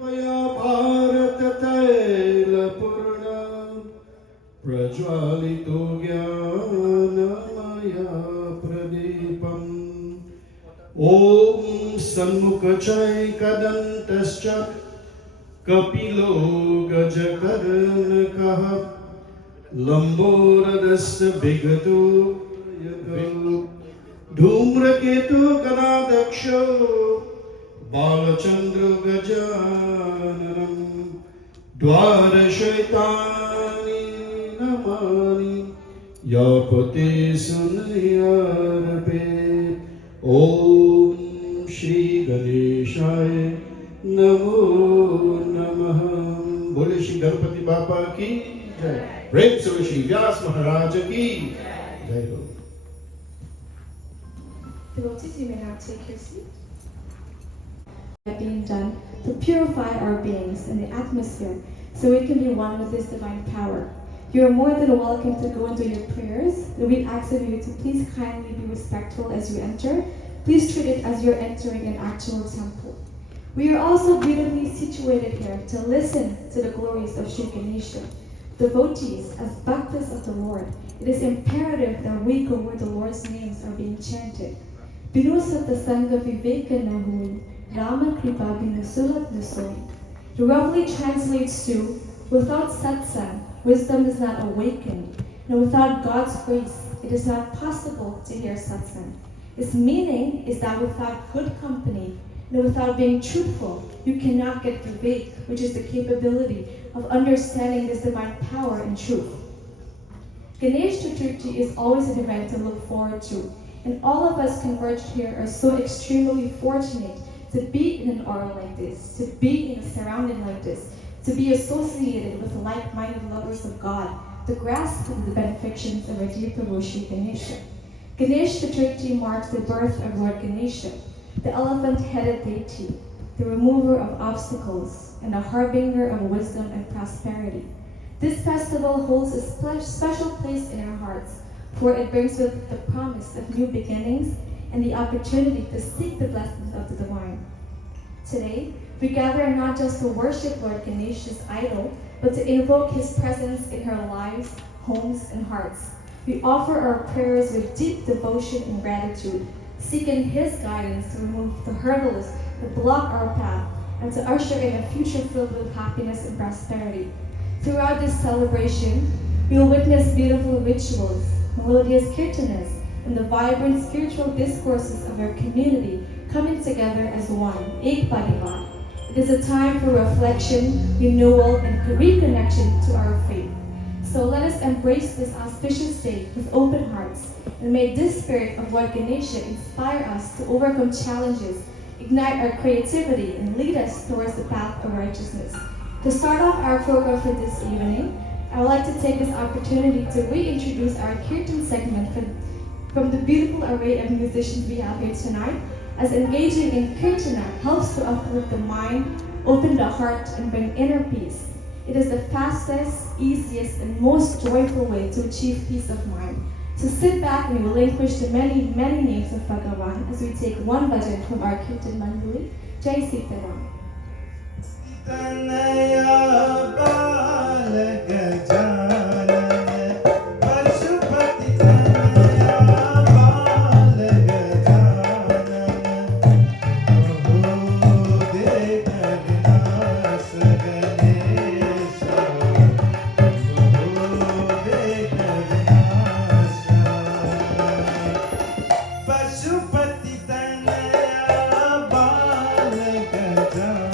त्वया भारततैलपूर्णं प्रज्वालितो ज्ञानमया प्रदीपम् ॐ सन्मुखचैकदन्तश्च कपिलो गजकर्णकः लम्बोदरस्य विगतो धूम्रकेतु गणाध्यक्षो बालचन्द्र गजाननं द्वारशैतानि नमानि यापते सुनयारपे ॐ श्री गणेशाय नमो नमः। बोले श्री गणपति बापा की जय। प्रेम से श्री व्यास महाराज की जय हो। Devotees, you may now take your seat. Being done to purify our beings and the atmosphere so we can be one with this divine power. You are more than welcome to go and do your prayers. We ask of you to please kindly be respectful as you enter. Please treat it as you're entering an actual temple. We are also beautifully situated here to listen to the glories of Sri Ganesha. Devotees, as bhaktas of the Lord, it is imperative that we go where the Lord's names are being chanted. Binu Sata Sangha Viveka Nahui, Rama Kripa Binu Sulat Nusoi. It roughly translates to, without satsang, wisdom is not awakened, and without God's grace, it is not possible to hear satsang. Its meaning is that without good company, and without being truthful, you cannot get vivek, which is the capability of understanding this divine power and truth. Ganesh Chaturthi is always an event to look forward to, and all of us converged here are so extremely fortunate to be in an aura like this, to be in a surrounding like this, to be associated with like-minded lovers of God, to grasp the benefactions of our dear Prabhu Sri Ganesha. Ganesh Chaturthi marks the birth of Lord Ganesha, the elephant-headed deity, the remover of obstacles, and a harbinger of wisdom and prosperity. This festival holds a special place in our hearts, for it brings with it the promise of new beginnings and the opportunity to seek the blessings of the divine. Today, we gather not just to worship Lord Ganesha's idol, but to invoke his presence in our lives, homes, and hearts. We offer our prayers with deep devotion and gratitude, seeking his guidance to remove the hurdles that block our path and to usher in a future filled with happiness and prosperity. Throughout this celebration, we will witness beautiful rituals, melodious kirtanas, and the vibrant spiritual discourses of our community coming together as one, Ek Parivar. It is a time for reflection, renewal, and reconnection to our faith. So let us embrace this auspicious day with open hearts, and may this spirit of Lord Ganesha inspire us to overcome challenges, ignite our creativity, and lead us towards the path of righteousness. To start off our program for this evening, I would like to take this opportunity to reintroduce our Kirtan segment from the beautiful array of musicians we have here tonight, as engaging in Kirtana helps to uplift the mind, open the heart, and bring inner peace. It is the fastest, easiest, and most joyful way to achieve peace of mind. So sit back and relinquish the many, many names of Bhagavan as we take one bhajan from our Kirtan Mandali. Jai Sitaram. Tanaya Balagajanan Pashupati Tanaya Balagajanan Oh Devagnas Ganesha Oh Devagnas Pashupati Tanaya Balagajanan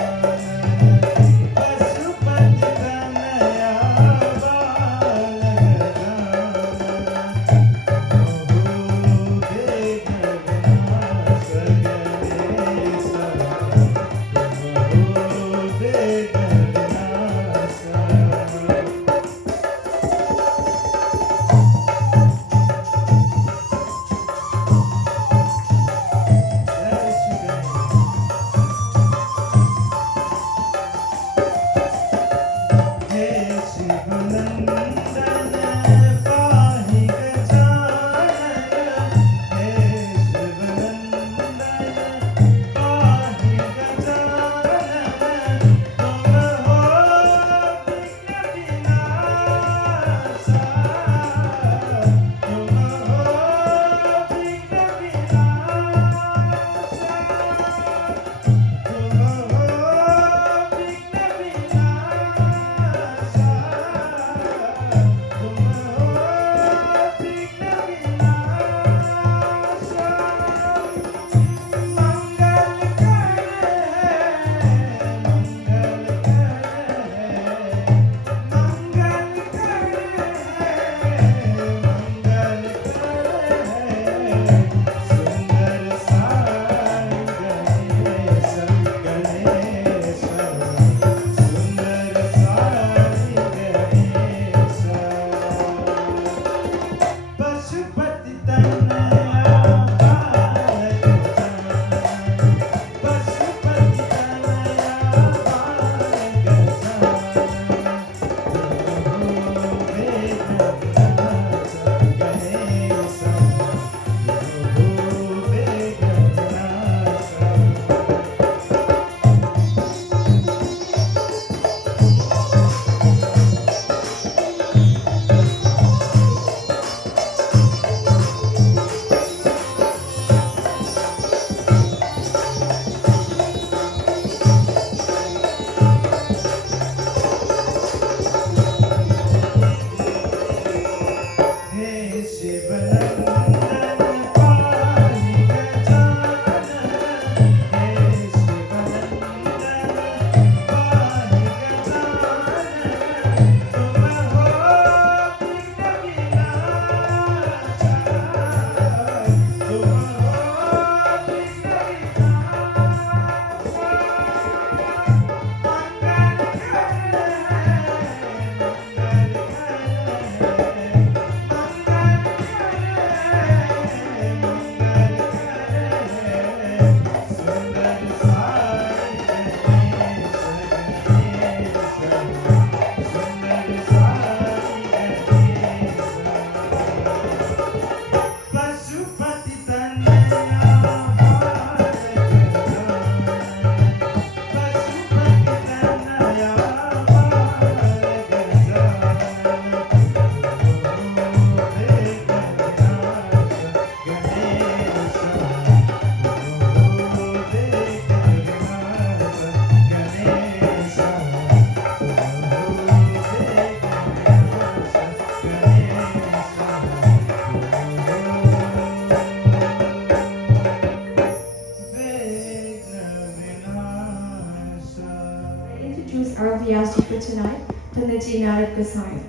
he asked you for tonight, Panaji Narad Gosai.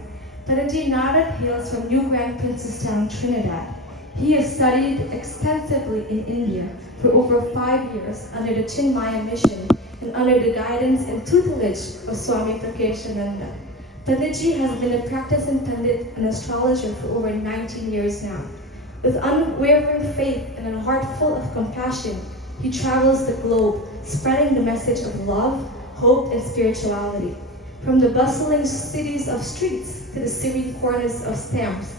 Panaji Narad hails from New Grand Princestown, Trinidad. He has studied extensively in India for over 5 years under the Chinmaya mission and under the guidance and tutelage of Swami Prakeshananda. Panditji has been a practicing Pandit and astrologer for over 19 years now. With unwavering faith and a heart full of compassion, he travels the globe, spreading the message of love, hope, and spirituality. From the bustling cities of streets to the serene corners of stamps.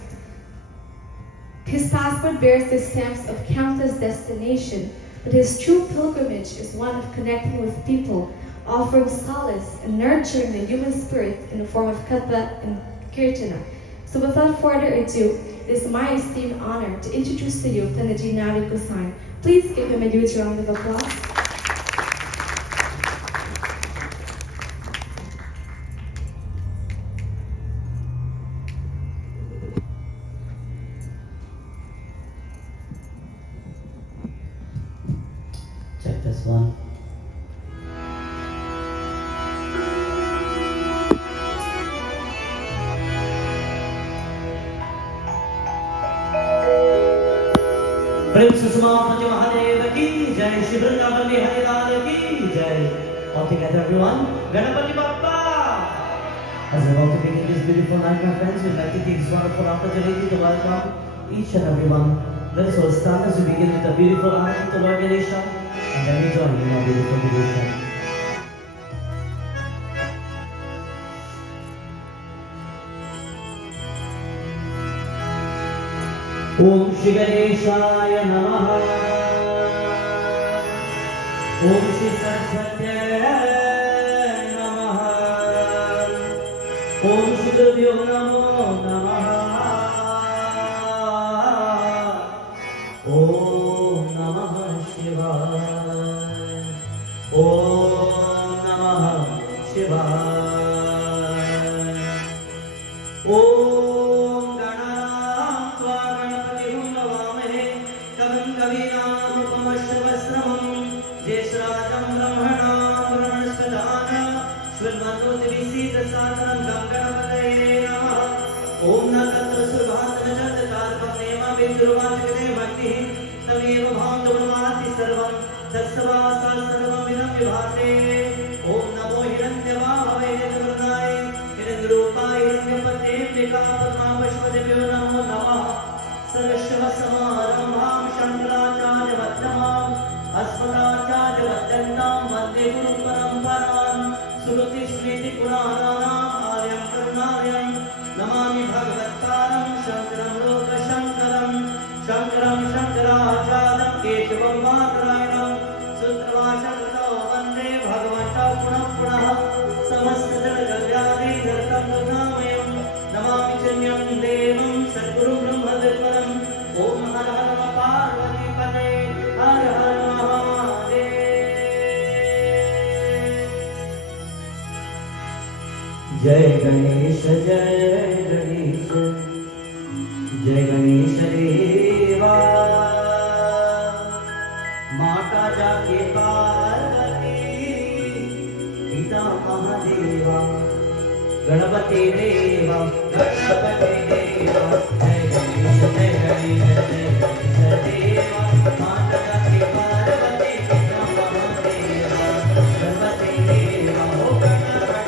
His passport bears the stamps of countless destinations, but his true pilgrimage is one of connecting with people, offering solace and nurturing the human spirit in the form of katha and kirtana. So without further ado, it is my esteemed honor to introduce to you Panaji Narad Gosai. Please give him a huge round of applause. Check this one. प्रेम से समापति महादेव की जय, श्री वृंदावन बिहारी लाल की जय. All together everyone, Ganapati Bappa. As we're about to begin this beautiful night, my friends, we'd like to take this wonderful opportunity to welcome each and everyone. Let us all stand as we begin with a beautiful Arati to Lord Ganesh, and then we join in our beautiful devotion. Om Shri Ganeshaya Namaha. Om Shri Saraswatya Namaha. Om Shri Gurubhyo Namo Namaha. Om Namah Shivaya. Om Namah Shivaya. Om Ganatva Ganapatihum Navamahe Kavam Kavinam Upamashravasramam Jeshrajam Brahmanam Brahmanaspadana Shvilmanotvisita Sataram Ganganapataye Namaha. Om Natatra Surbhatana Jatakarpam Nema Vidurvachakade Bhakti Tamev Bhavdavamati Sarvam Tasavasa Sarvam Vidam Vibhate. Om Namo Hiranyavahave Hiranyavardhanaye Hiranyaroopaye Hiranyapate Vika Padmavashvadebhyo Namo Namaha. Sarvashva Samarambham Shankaracharya Madhyamam Asmadacharya Madhyantam Vande Guru Paramparam Sruti Smriti Puranam Aryam Karunaryam Namami Bhagavattaram Shankaram Loka Shankaram Shankaram Shankaracharyam Keshavam Bhadrayanam Sutravashankato Vande Bhagavata Punah Punah Samasta Jagadyadi Dhartam Gurnamayam Namami Chanyam Devam Sadguru Brahma Vidvaram Om Har Har Parvati Pate Har Har Mahadev. Jai Ganesh Jai Ganesh Jai Ganesh Deva Mata Jake Parvati Pita Mahadeva Ganapati Deva Ganapati Deva Jai Ganesh Jai Ganesh Jai Ganesh Deva Mata Jake Parvati Pita Mahadeva Ganapati Deva Oh Ganapati.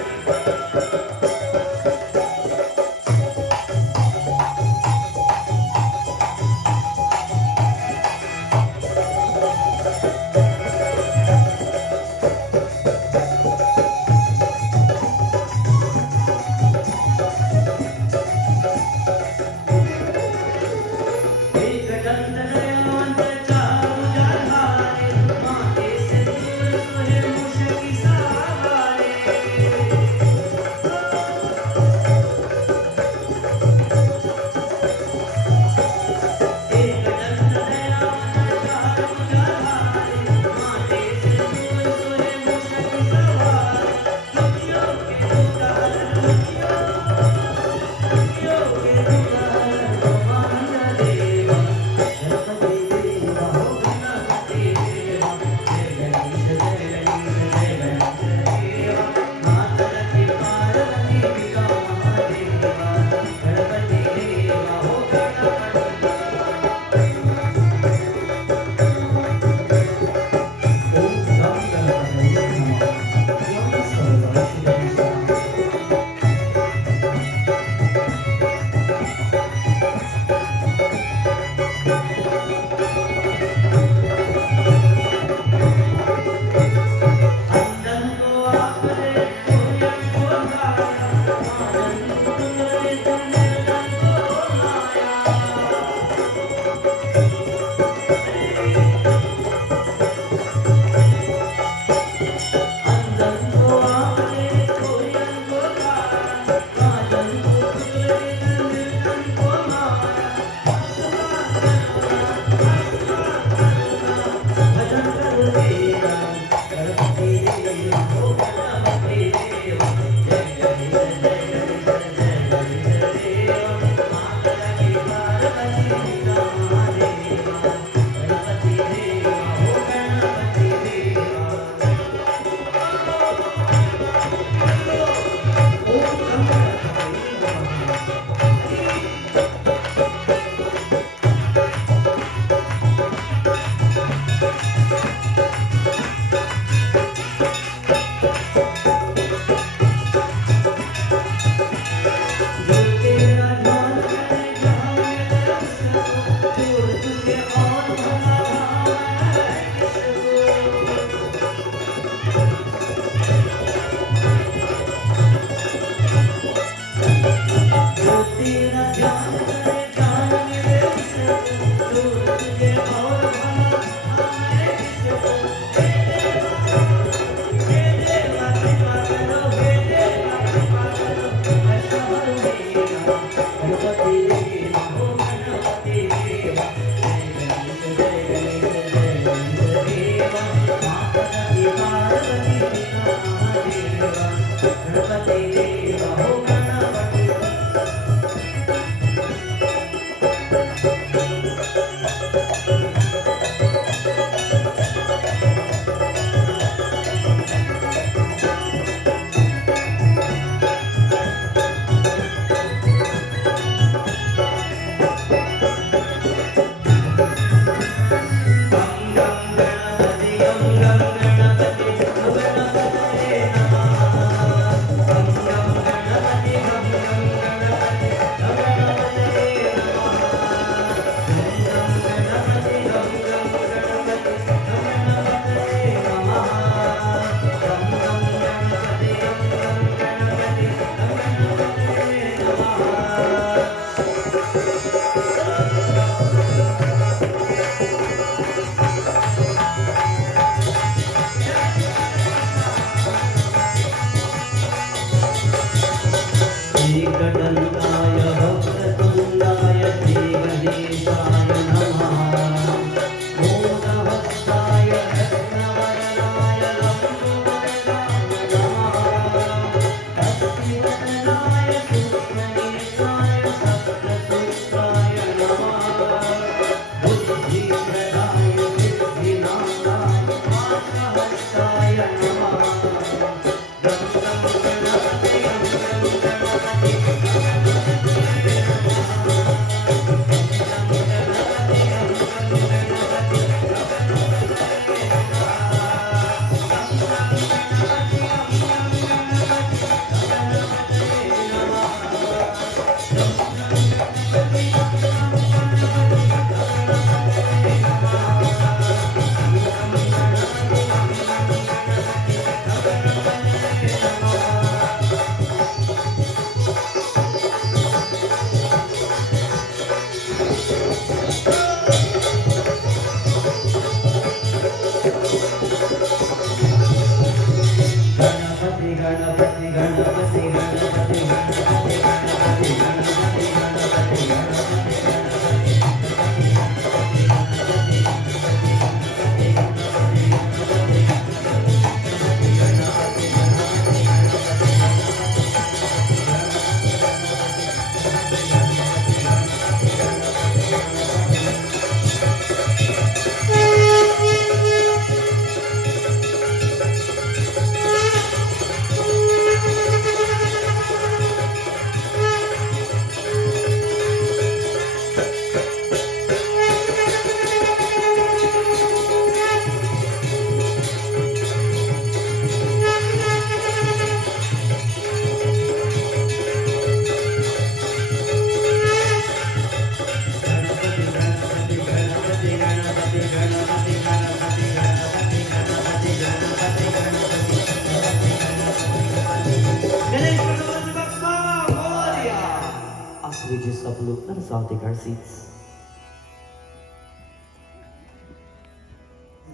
I'll take our seats.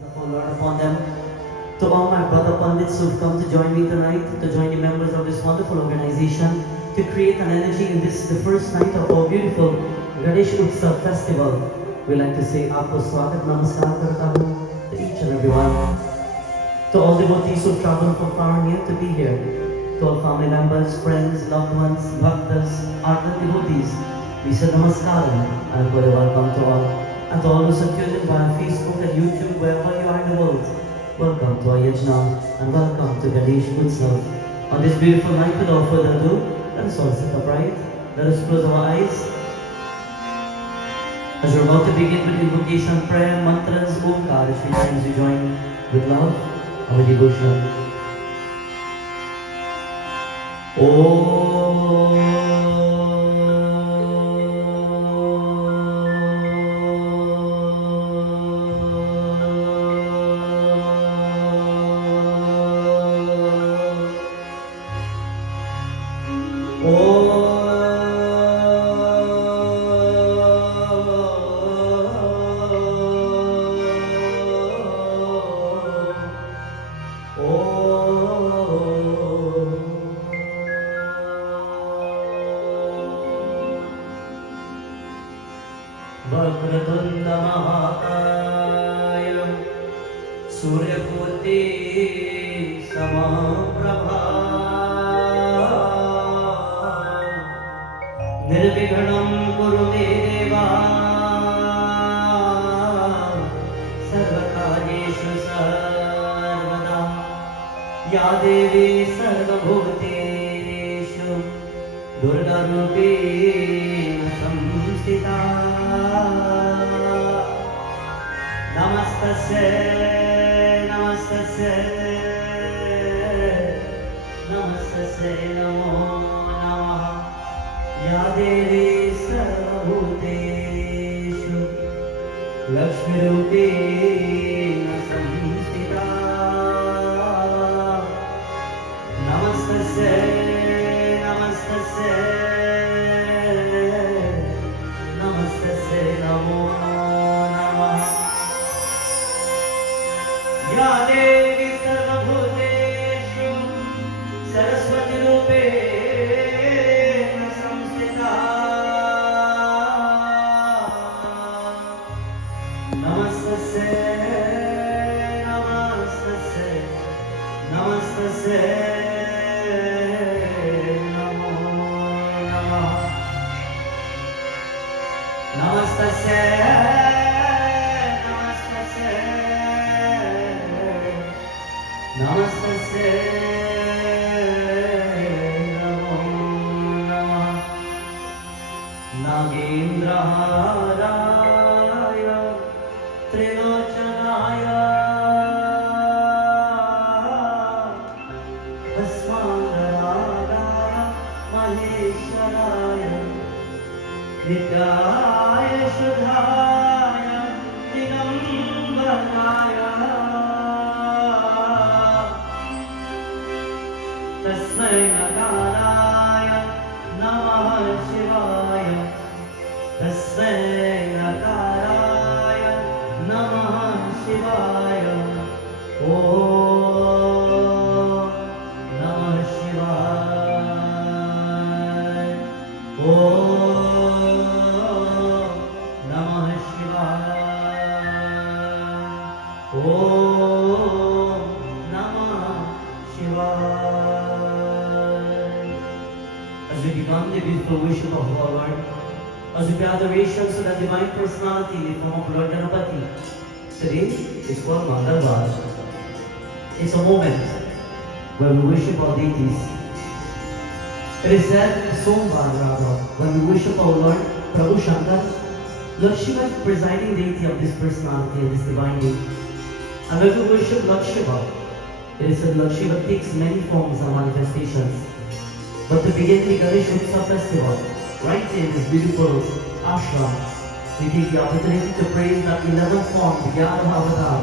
The whole Lord upon them. To all my brother pundits who've come to join me tonight, to join the members of this wonderful organization, to create an energy in this, the first night of our beautiful Ganesh UTSAV festival. We like to say Apo Swagat Namaskar karta hu to each and every one. To all devotees who've traveled from far and near to be here. To all family members, friends, loved ones, bhaktas, ardent devotees, we say Namaskaram and a very welcome to all. And to all those who tuned in via Facebook and YouTube, wherever you are in the world, welcome to our Yajna and welcome to Ganesh UTSAV. On this beautiful night, without further ado, let us all sit upright. Let us close our eyes. As we're about to begin with invocation, prayer, mantras, Omkar, 3 times we join with love, our devotion. Vakratunda महाकाय सूर्यकोटि समप्रभा निर्विघ्नं कुरु मे देवा सर्वकार्येषु सर्वदा या देवी सर्वभूतेषु दुर्गारूपेण संस्थिता नमस्तस्यै नमस्तस्यै नमस्तस्यै नमो नमः या देवी सर्वभूतेषु लक्ष्मीरूपेण संस्थिता नमस्तस्यै नमस्तस्यै नमस्तस्यै नमो नमः या देवी सर्वभूतेषु सरस्वतीरूपेण संस्थिता नमस्तस्यै नमस्तस्यै नमस्तस्यै नमो नमः नमस्तस्यै नमस्तस्यै नमो नमः नागेन्द्रहाराय त्रिलोचनाय भस्माङ्गरागाय महेश्वराय नित्याय शुद्धाय दिगम्बराय तस्मै नकाराय नमः शिवाय तस्मै नकाराय नमः शिवाय ॐ नमः शिवाय ॐ नमः शिवाय ॐ नमः शिवाय. As we begin the beautiful worship of our Lord, as we pay adoration to the divine personality in the form of Lord Ganapati, today is called Mangalbar. It's a moment where we worship our deities. It is said Somvar rather, when we worship our Lord Prabhu Shankar, Lord Shiva is the presiding deity of this personality and this divine day. And when we worship Lord Shiva, it is said Lord Shiva takes many forms and manifestations. But to begin the Ganesh festival, right in this beautiful ashram, we take the opportunity to praise the 11th form, the Gyana Avatar,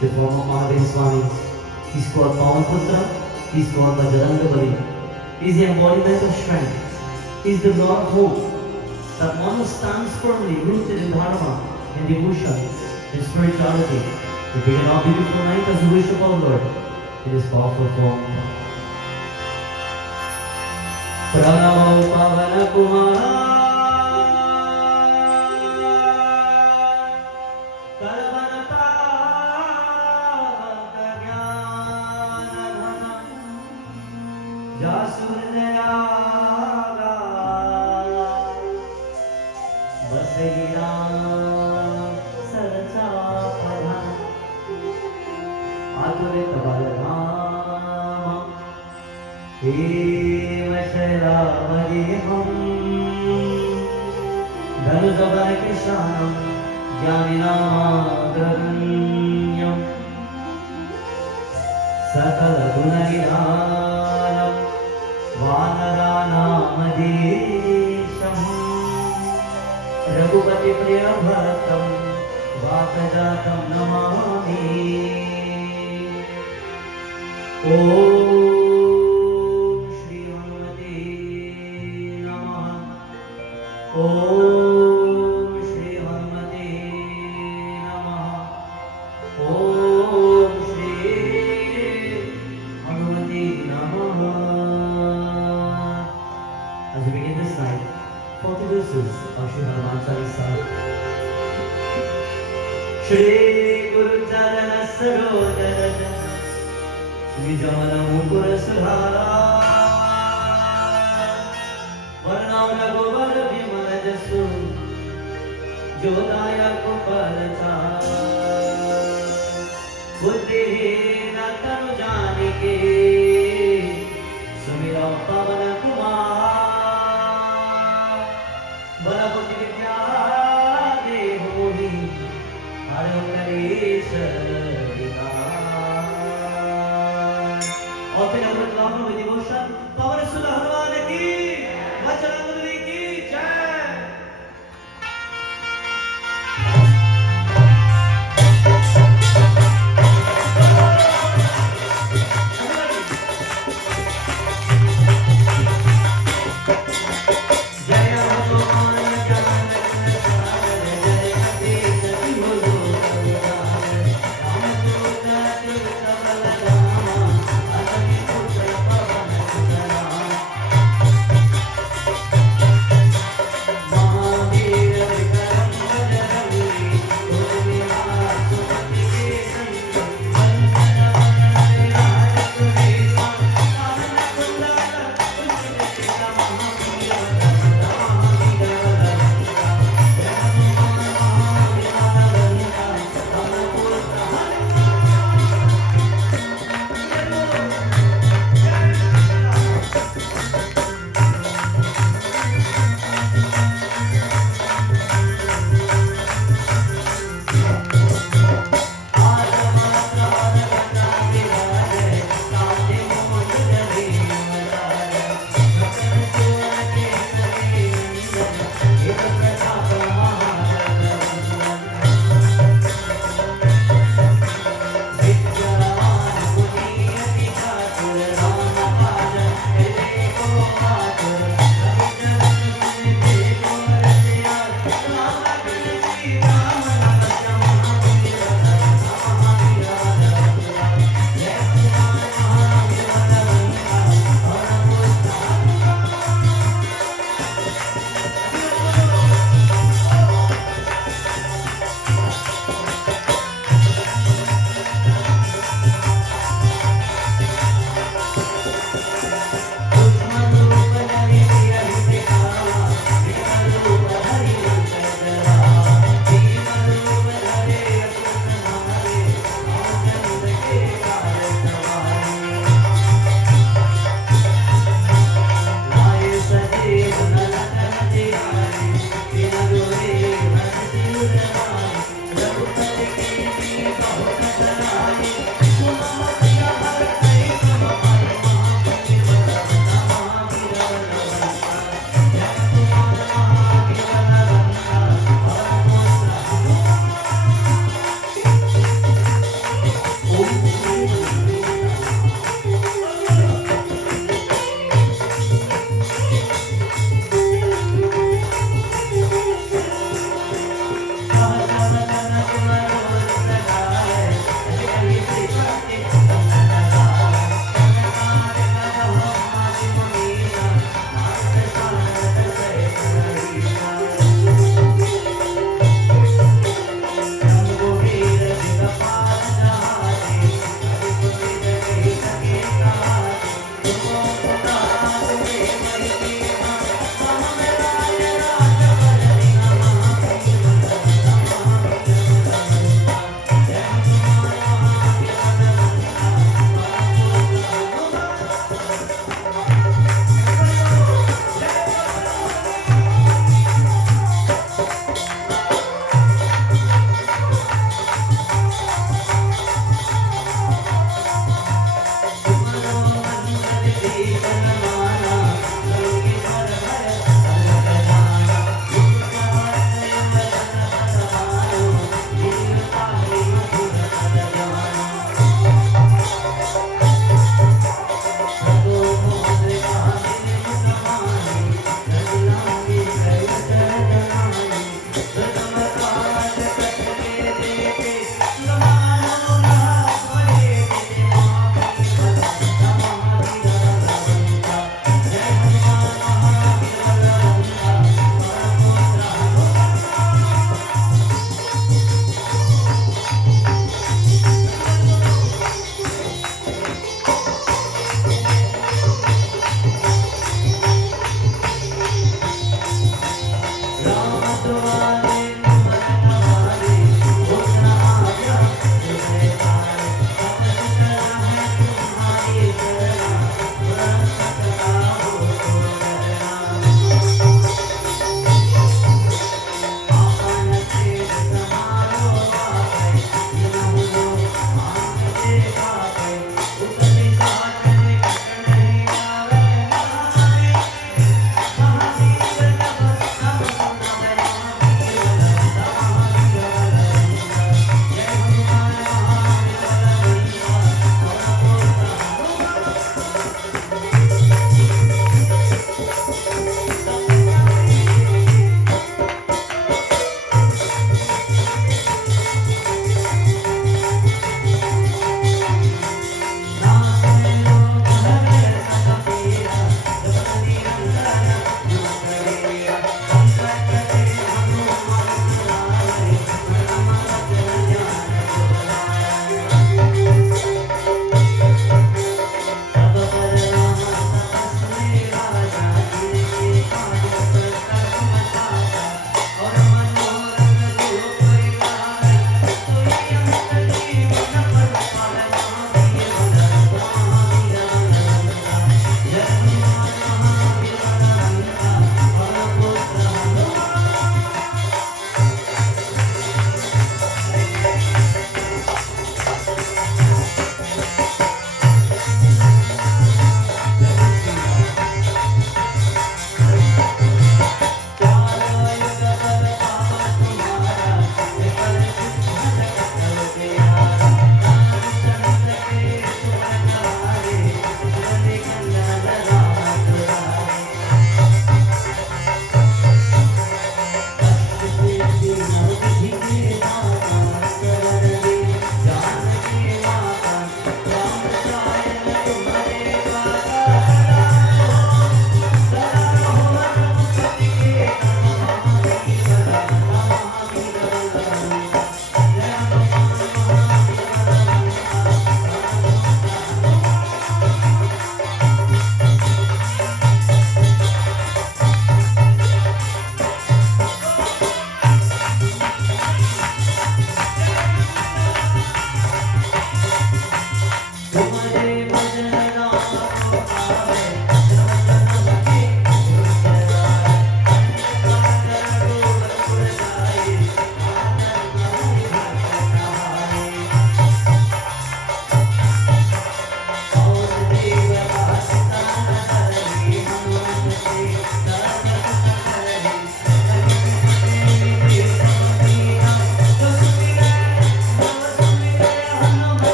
the form of Mahavir Swami. He's called Pawan Putra, he's called Bajranga Bali. He's the embodiment of strength. He's the Lord of hope. That one who stands firmly rooted in dharma, in devotion, in spirituality. We begin our beautiful night as we worship our Lord in His powerful form. Pranamo Pavana Kumara Kalavanata Jnana Jasurdaya Basira Sarcha Padhan Adurita Balarama Eva Sharavadiham धनुजवनकृशानं ज्ञानिनामाग्रगण्यं सकलगुणनिधानं वानराणामधीशम् रघुपतिप्रियभरतं वातजातं Namami. ॐ श्री हनुमते नमः। ॐ श्री हनुमते नमः। ॐ श्री हनुमते नमः। As we begin this night, 40 verses of Shri Hanuman Chalisa. Shri Guru Charana Saroja Raja Vijana Mukur Sudhara Varnam Raghuvar Vimala Jasu Jodaya Kupalacha Buddhihina Tanu Janike Sumira Pavana Kumar Balabuddhi Vidya Dehohi Hare Ganesh Open our mouth with devotion. Power Sudha Hanuman ki, Vacharamudri ki jai. Jaya Hanuman Jaya Jaya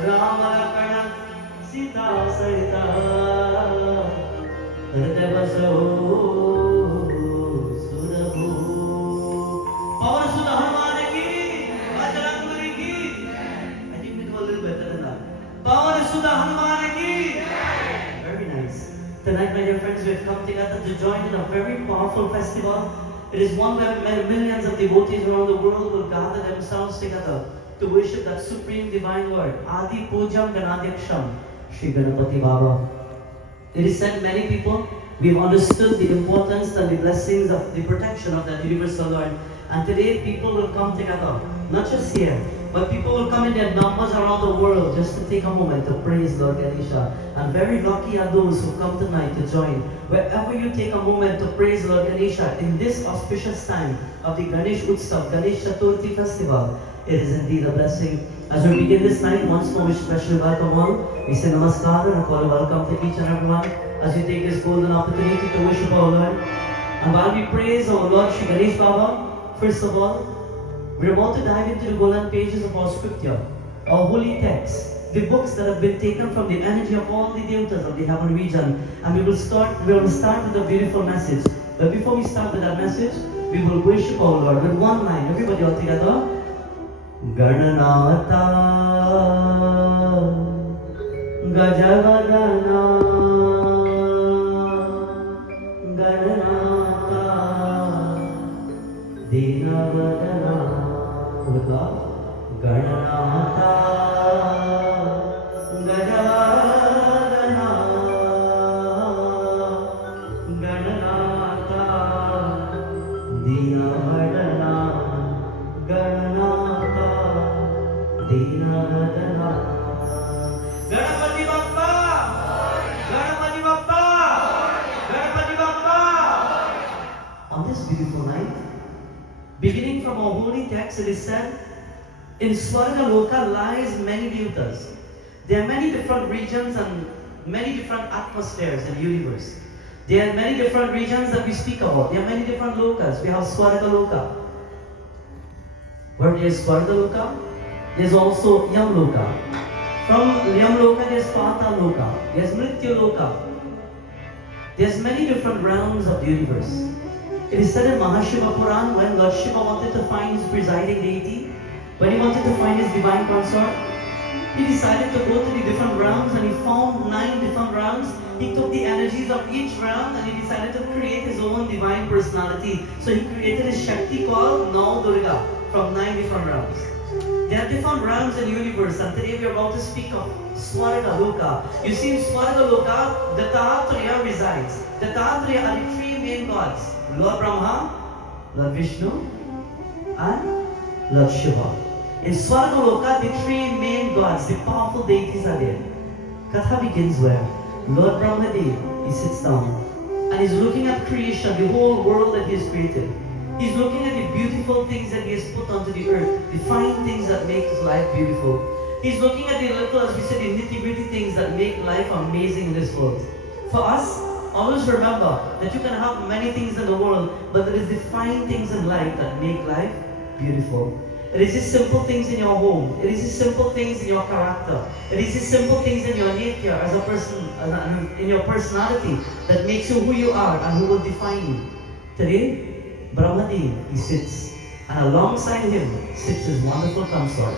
Ram Lakshmana Sita Sarita Hriday Vaso Surabhu. Power Sudha Hanuman ki, Bajrangabali ki. I think we do a little better than that. Power Sudha Hanuman ki. Very nice. Tonight, my dear friends, we have come together to join in a very powerful festival. It is one where millions of devotees around the world will gather themselves together to worship that supreme divine word, Adi Pujam Ganadhyaksham, Shri Ganapati Baba. It is said many people, we've understood the importance and the blessings of the protection of that universal Lord. And today people will come together, not just here, but people will come in their numbers around the world just to take a moment to praise Lord Ganesha. And very lucky are those who come tonight to join. Wherever you take a moment to praise Lord Ganesha in this auspicious time of the Ganesh UTSAV, Ganesh Chaturthi festival, it is indeed a blessing. As we begin this night, once more we specially welcome all. We say namaskar and call a welcome to each and everyone as we take this golden opportunity to worship our Lord. And while we praise our Lord Shri Ganesh Baba, first of all, we're about to dive into the golden pages of our scripture, our holy texts, the books that have been taken from the energy of all the devatas of the heaven region. And we will start with a beautiful message. But before we start with that message, we will worship our Lord with one line. Everybody all together. Gananata Gajavadana Gananata Dinavadana. With love. Gananata Gajavadana Gananata Dinavadana Gananata Dinavadana. Ganapati Bappa! Ganapati Bappa! Ganapati Bappa! On this beautiful night, beginning from our holy text, it is said, in Swarga Loka lies many devatas. There are many different regions and many different atmospheres in the universe. There are many different regions that we speak about. There are many different lokas. We have Swarga Loka. Where there is Swarga Loka, there is also Yam Loka. From Yam Loka, there is Pata Loka. There is Mrityu Loka. There's many different realms of the universe. It is said in Mahashiva Puran, when Lord Shiva wanted to find his presiding deity, when he wanted to find his divine consort, he decided to go to the different realms and he found 9 different realms. He took the energies of each realm and he decided to create his own divine personality. So he created a Shakti called Nau Durga from 9 different realms. There are different realms in the universe, and today we are about to speak of Swarga Loka. You see, in Swarga Loka, the Dattatreya resides. The Dattatreya are the 3 main gods: Lord Brahma, Lord Vishnu, and Lord Shiva. In Swarga Loka, the 3 main gods, the powerful deities are there. Katha begins where Lord Brahma Dev, he sits down and he's looking at creation, the whole world that he has created. He's looking at the beautiful things that he has put onto the earth, the fine things that make his life beautiful. He's looking at the little, as we said, the nitty-gritty things that make life amazing in this world. For us, always remember that you can have many things in the world, but there is the fine things in life that make life beautiful. It is the simple things in your home. It is the simple things in your character. It is the simple things in your nature as a person, in your personality, that makes you who you are and who will define you. Today, Brahmadev, he sits, and alongside him sits his wonderful consort.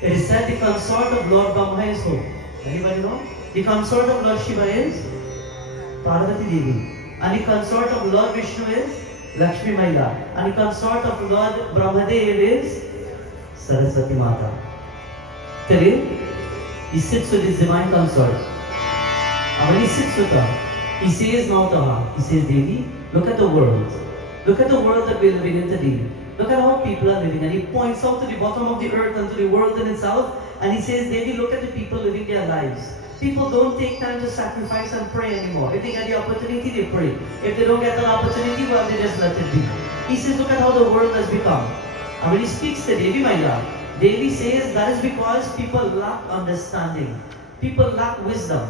It is said the consort of Lord Brahma is who? Anybody know? The consort of Lord Shiva is Parvati Devi, and the consort of Lord Vishnu is Lakshmi Maila, and the consort of Lord Brahmadev is Saraswati Mata. Today, he sits with his divine consort. And when he sits with her, he says now to her, he says, Devi, look at the world. Look at the world that we're living in today. Look at how people are living. And he points out to the bottom of the earth and to the world in itself. And he says, Devi, look at the people living their lives. People don't take time to sacrifice and pray anymore. If they get the opportunity, they pray. If they don't get the opportunity, well, they just let it be. He says, look at how the world has become. And when he speaks to Devi Maya, Devi says that is because people lack understanding. People lack wisdom.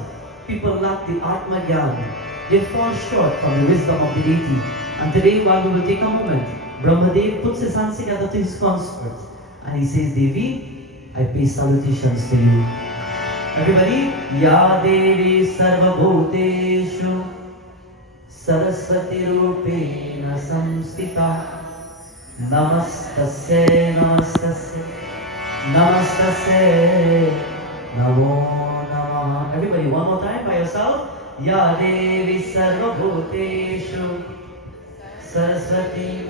People lack the Atma Gyan. They fall short from the wisdom of the deity. And today, while we will take a moment, Brahmadev puts his hands together to his consort. And he says, Devi, I pay salutations to you. Everybody, Ya Devi Sarvabhuteshu Saraswati Rupena Samstita Namastasya Namastasya Namastasya Namo Namah. Everybody, one more time by yourself. Ya Devi Sarvabhuteshu Saraswati.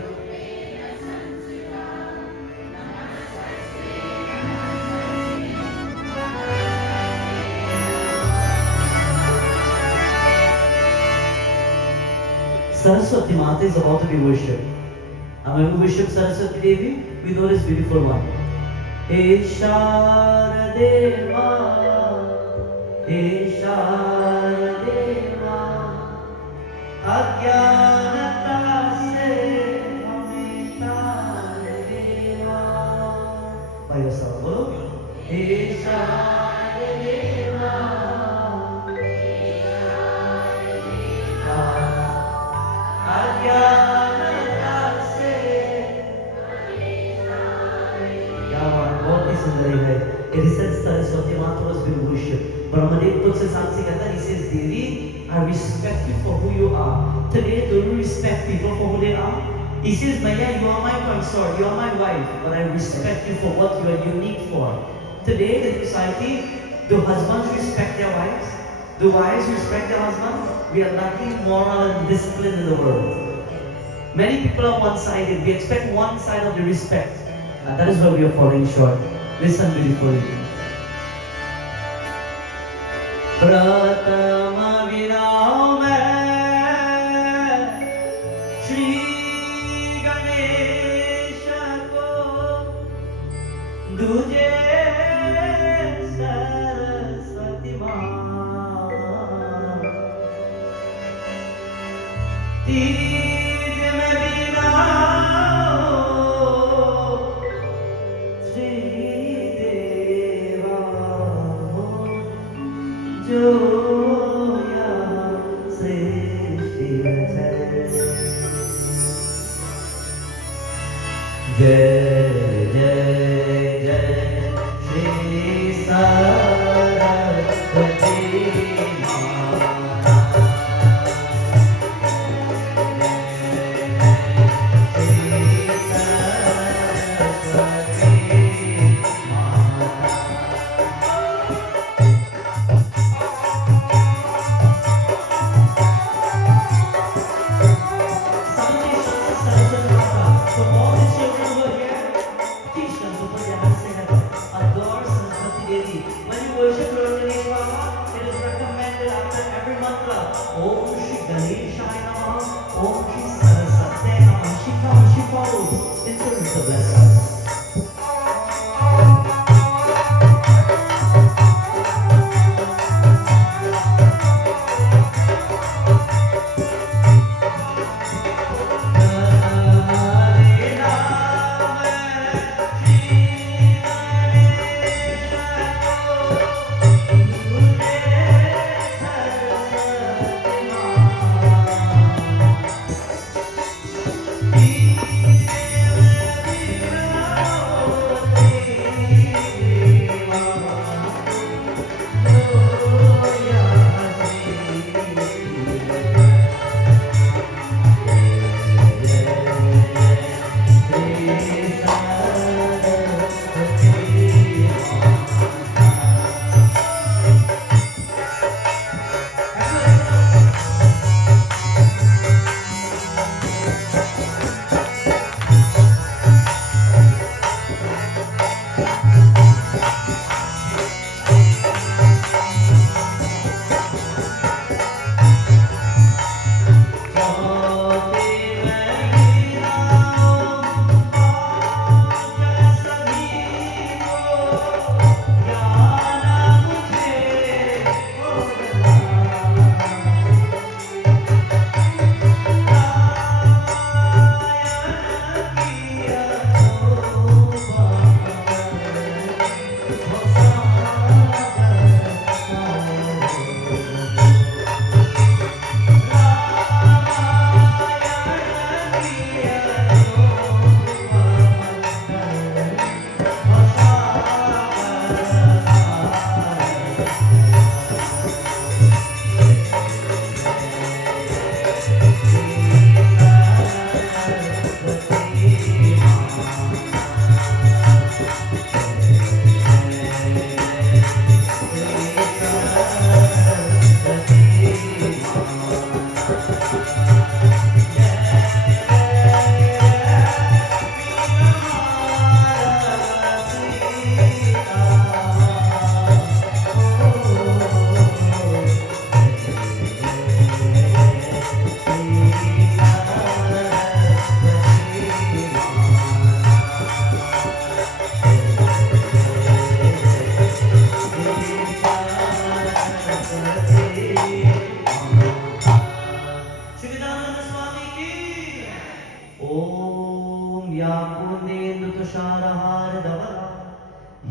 Saraswati Mata is about to be worshipped. And when we worship Saraswati Devi, we know this beautiful one. Esharadeva, Esharadeva, Ajnanata se Amitabha. By yourself, bolo. Esharadeva, it is said Saraswati Mata was being worshipped. Brahmadev puts his hands together. He says, Devi, I respect you for who you are. Today, do you respect people for who they are? He says, Maya, you are my consort, you are my wife, but I respect you for what you are unique for. Today in society, do husbands respect their wives? Do wives respect their husbands? We are lacking moral and discipline in the world. Many people are one-sided. We expect one side of the respect. And that is where we are falling short. Listen beautifully. Pratama Viname Shri Ganesh ko Duje Saraswati Ma Teej mein bina जो यहाँ से शिव जय जय जय Shri Saraswati Om Shri Ganesh Namaha, Om Shri Saraswati Namaha. She comes, she follows in turn to bless us.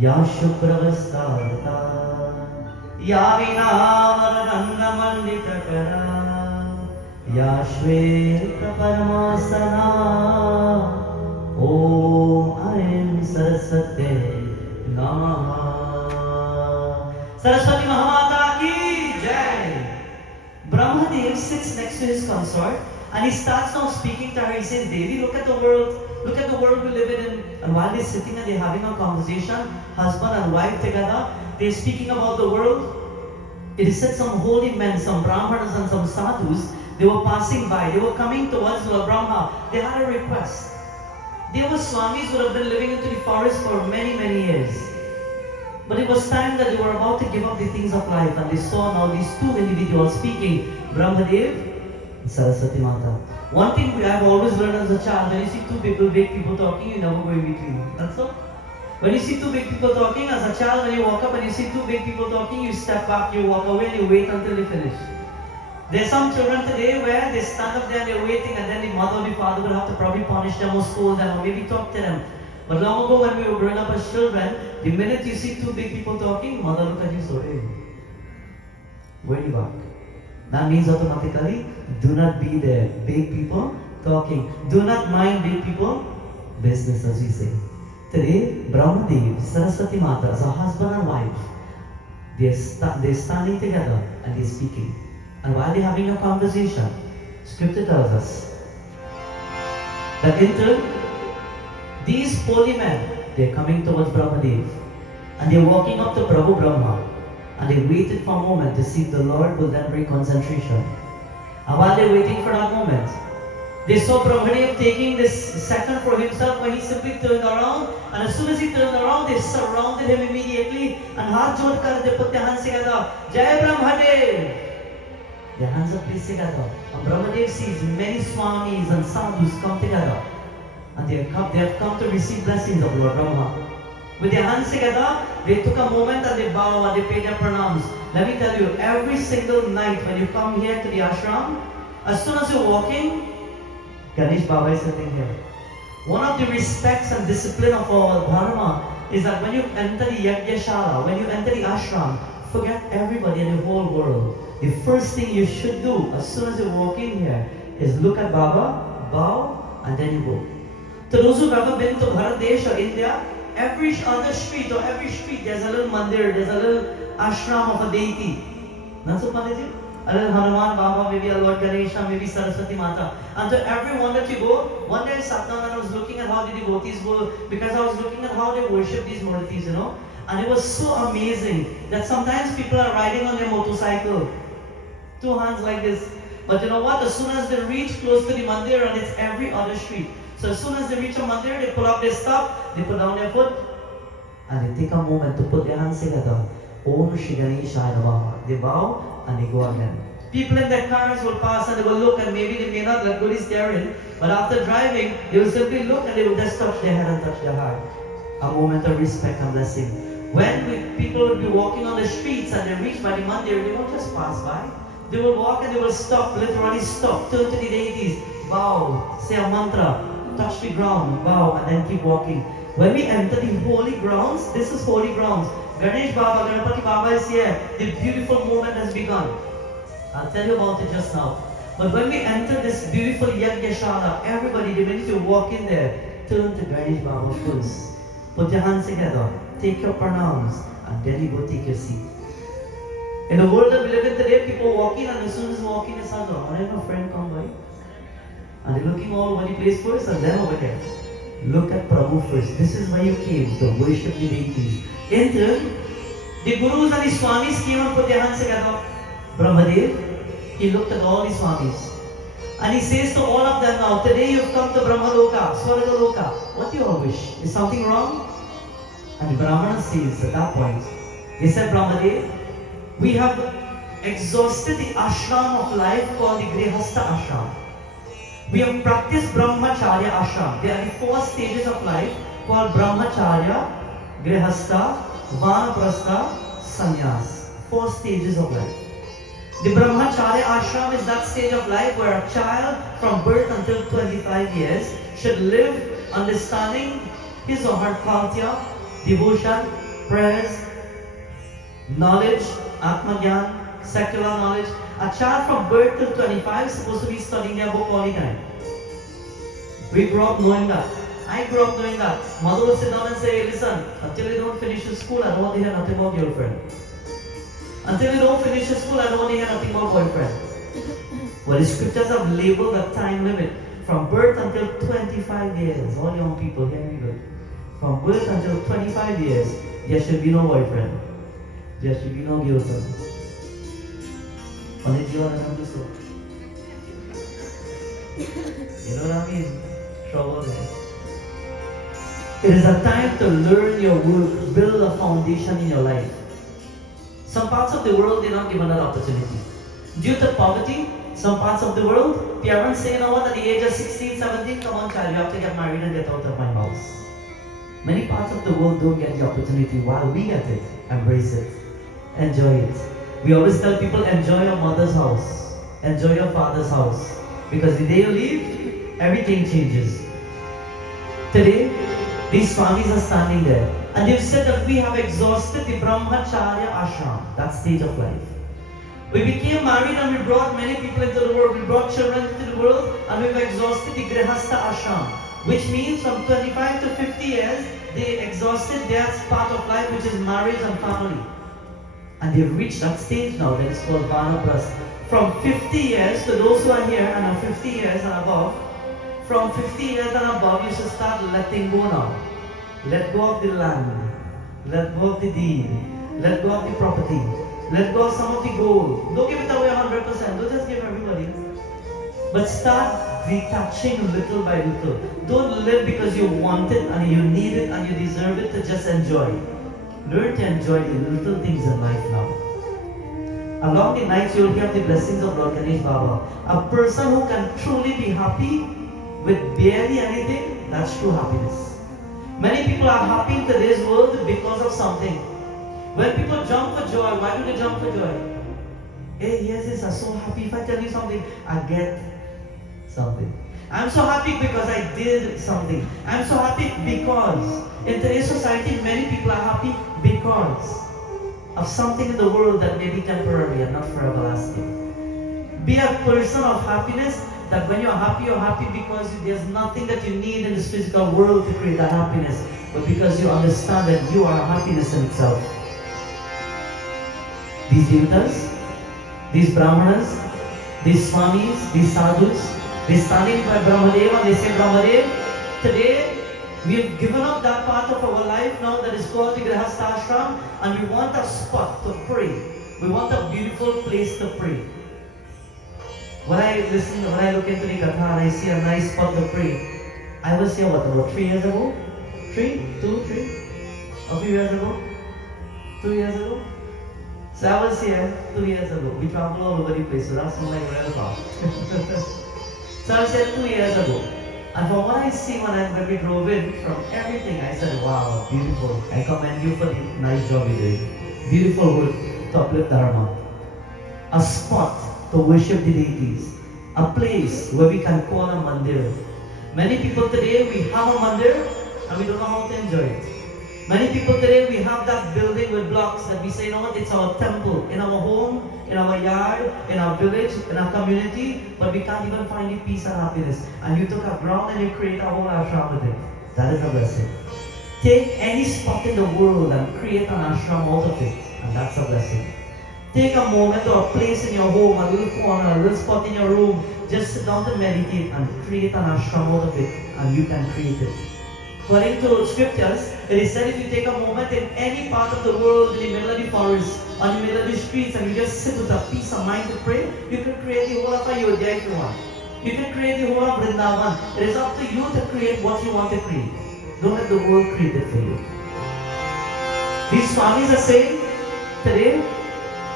या शुभ्रवस्त्रावृता या वीणावररङ्गमण्डितकरा या श्वेतपरमासना ॐ ऐं सरस्वते नमः सरस्वती महामाता की जय Brahmadev sits next to his consort and he starts now speaking to her. He says, Devi, look at the world we live in. And while they're sitting and they're having a conversation, husband and wife together, they're speaking about the world. It is said some holy men, some brahmanas and some sadhus, they were passing by, they were coming towards Lord Brahma. They had a request. They were swamis who have been living into the forest for many, many years. But it was time that they were about to give up the things of life, and they saw now these two individuals speaking, Brahmadev and Saraswati Mata. One thing I've always learned as a child, when you see two people, big people talking, you never go in between. That's all. When you see two big people talking, as a child, when you walk up and you see two big people talking, you step back, you walk away, and you wait until they finish. There's some children today where they stand up there and they're waiting, and then the mother or the father will have to probably punish them or scold them or maybe talk to them. But long ago when we were growing up as children, the minute you see two big people talking, mother look at you, so hey, where are you back? That means automatically, do not be there. Big people talking. Do not mind big people business, as we say. Today, Brahmadev, Saraswati Mata, as a husband and wife, they're standing together and they're speaking. And while they're having a conversation, Scripture tells us that in turn, these holy men, they're coming towards Brahmadev and they're walking up to Prabhu Brahma and they waited for a moment to see if the Lord will then bring concentration. And while they're waiting for that moment, they saw Brahmadev taking this second for himself when he simply turned around, and as soon as he turned around, they surrounded him immediately and Haath Jodkar, they put their hands together. Jai Brahmadev! Their hands are placed together. And Brahmadev sees many swamis and sadhus come together. And they have come to receive blessings of Lord Brahma. With their hands together, they took a moment and they bow and they paid their pranams. Let me tell you, every single night when you come here to the ashram, as soon as you're walking, Ganesh Baba is sitting here. One of the respects and discipline of our dharma is that when you enter the Yajna-shala, when you enter the ashram, forget everybody in the whole world. The first thing you should do as soon as you walk in here is look at Baba, bow, and then you go. To those who've ever been to Bharat or India, every other street or every street there's a little mandir, there's a little ashram of a deity. Not so, Panditji? A little Hanuman Baba, maybe a Lord Ganesh, maybe Saraswati Mata. And to every one that you go, one day I sat down and I was looking at how the devotees go, because I was looking at how they worship these murtis, And it was so amazing that sometimes people are riding on their motorcycle, two hands like this. But you know what? As soon as they reach close to the mandir, and it's every other street. So as soon as they reach a mandir, they pull up, they stop, they put down their foot, and they take a moment to put their hands together. Om Shri Ganeshaya Namaha. They bow and they go again. People in their cars will pass and they will look, and maybe they may not let go is therein, but after driving, they will simply look and they will just touch their head and touch their heart. A moment of respect and blessing. When people will be walking on the streets and they reach by the mandir, they won't just pass by. They will walk and they will stop, literally stop, turn to the deities, bow, say a mantra, touch the ground, bow, and then keep walking. When we enter the holy grounds, this is holy grounds. Ganesh Baba, Ganapati Baba is here. The beautiful moment has begun. I'll tell you about it just now. But when we enter this beautiful Yajna-shala, everybody, the minute you walk in there, turn to Ganesh Baba first. Put your hands together, take your pranams, and then you go take your seat. In the world that we live in today, people walk in, and as soon as they walk in, they start, I have a friend come by. And they're looking all over the place first, and then over there. Look at Prabhu first. This is where you came to worship the deities. In turn, the gurus and the swamis came and put their hands together. Brahmadev, he looked at all the swamis. And he says to all of them now, today you've come to Brahmaloka, Swargaloka. What do you all wish? Is something wrong? And the Brahmana says at that point, they said, Brahmadev, we have exhausted the ashram of life called the Grihastha ashram. We have practiced Brahmacharya ashram. There are the 4 stages of life called Brahmacharya, Grihastha, Vanaprastha, Sannyas. 4 stages of life. The Brahmacharya ashram is that stage of life where a child from birth until 25 years should live understanding his or her kaltya, devotion, prayers, knowledge, Atma Gyan, secular knowledge. A child from birth till 25 is supposed to be studying their book all the time. We grew up knowing that. I grew up knowing that. Mother would sit down and say, listen, until you don't finish your school, I don't want to hear nothing about girlfriend. Until you don't finish your school, I don't want to hear nothing about boyfriend. Well, the scriptures have labeled a time limit from birth until 25 years. All young people, hear me good. From birth until 25 years, there should be no boyfriend. There should be no girlfriend. You know what I mean? Trouble there. It is a time to learn your work, build a foundation in your life. Some parts of the world, they're not given that opportunity. Due to poverty, some parts of the world, parents say, you know what, at the age of 16, 17, come on child, you have to get married and get out of my house. Many parts of the world don't get the opportunity while we get it. Embrace it. Enjoy it. We always tell people, enjoy your mother's house. Enjoy your father's house. Because the day you leave, everything changes. Today, these families are standing there. And they've said that we have exhausted the Brahmacharya ashram, that stage of life. We became married and we brought many people into the world. We brought children into the world and we've exhausted the Grihastha ashram. Which means from 25 to 50 years, they exhausted their part of life, which is marriage and family. And they've reached that stage now that is called Vanaprastha. From 50 years to those who are here and are 50 years and above, from 50 years and above, you should start letting go now. Let go of the land. Let go of the deed. Let go of the property. Let go of some of the gold. Don't give it away 100%. Don't just give everybody. But start detaching little by little. Don't live because you want it and you need it and you deserve it to just enjoy. Learn to enjoy the little things in life now. Along the nights, you will have the blessings of Lord Ganesh Baba. A person who can truly be happy with barely anything, that's true happiness. Many people are happy in today's world because of something. When people jump for joy, why do they jump for joy? Hey, yes, yes, I'm so happy. If I tell you something, I get something. I'm so happy because I did something. I'm so happy because in today's society, many people are happy because of something in the world that may be temporary and not for everlasting. Be a person of happiness, that when you're happy because there's nothing that you need in this physical world to create that happiness, but because you understand that you are happiness in itself. These devatas, these brahmanas, these swamis, these sadhus, they standing by Brahmadeva and they say, Brahmadev, today we have given up that part of our life now that is called the Grihastha ashram, and we want a spot to pray. We want a beautiful place to pray. When I look into the Katha and I see a nice spot to pray, I was here, what, about 3 years ago? 3? 2? 3? A few years ago? 2 years ago? So I was here 2 years ago. We travel all over the place, so that's not like real talk. So I was here 2 years ago. And from what I see when we drove in, from everything, I said, wow, beautiful. I commend you for the nice job you're doing. Beautiful work to uplift Dharma. A spot to worship the deities. A place where we can call a mandir. Many people today, we have a mandir and we don't know how to enjoy it. Many people today, we have that building with blocks that we say, you know what, it's our temple, in our home, in our yard, in our village, in our community, but we can't even find the peace and happiness. And you took a ground and you create a whole ashram with it. That is a blessing. Take any spot in the world and create an ashram out of it, and that's a blessing. Take a moment or a place in your home, a little corner, a little spot in your room, just sit down to meditate and create an ashram out of it, and you can create it. According to scriptures, it is said if you take a moment in any part of the world, in the middle of the forest, or in the middle of the streets, and you just sit with a peace of mind to pray, you can create the whole of Ayodhya if you want. You can create the whole of Vrindavan. It is up to you to create what you want to create. Don't let the world create it for you. These Swamis are saying, today,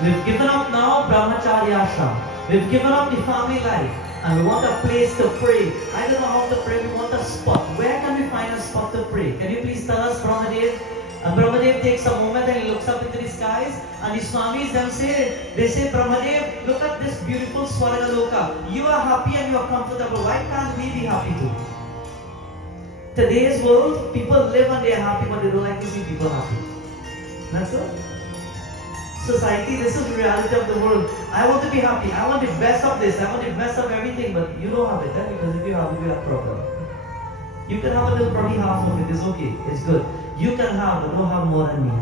we've given up now Brahmacharya ashram. We've given up the family life. And we want a place to pray. I don't know how to pray, we want a spot. Where can we find a spot to pray? Can you please tell us, Brahmadev? And Brahmadev takes a moment and he looks up into the skies, and the Swamis then say, Brahmadev, look at this beautiful Swargaloka. You are happy and you are comfortable. Why can't we be happy too? Today's world, people live and they are happy, but they don't like to see people happy. That's all. Society, this is the reality of the world. I want to be happy. I want the best of this. I want the best of everything. But you don't have it, eh? Because if you have it, you have problem. You can have a little, probably half of it. It's okay. It's good. You can have, but don't have more than me.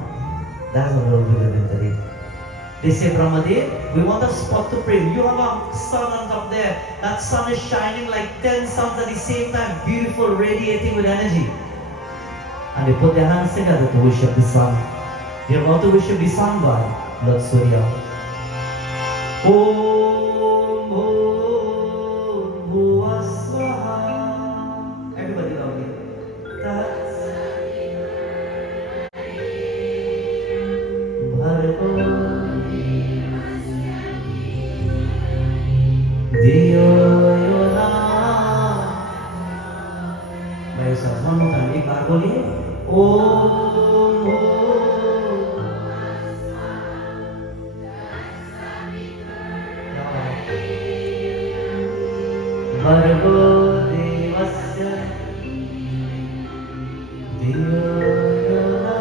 That's what we're living today. They say, Brahmadev, we want a spot to pray. You have a sun on top there. That sun is shining like 10 suns at the same time. Beautiful, radiating with energy. And they put their hands together to worship the sun. You're about to worship the sun god, Lord Surya. Om Bhuva Swaha. Everybody loudly. Tats Bhargo Diyo Yona. भाई साहब, one more time, एक बार बोलिए. Om Bhargo Devasya Diyo Yona.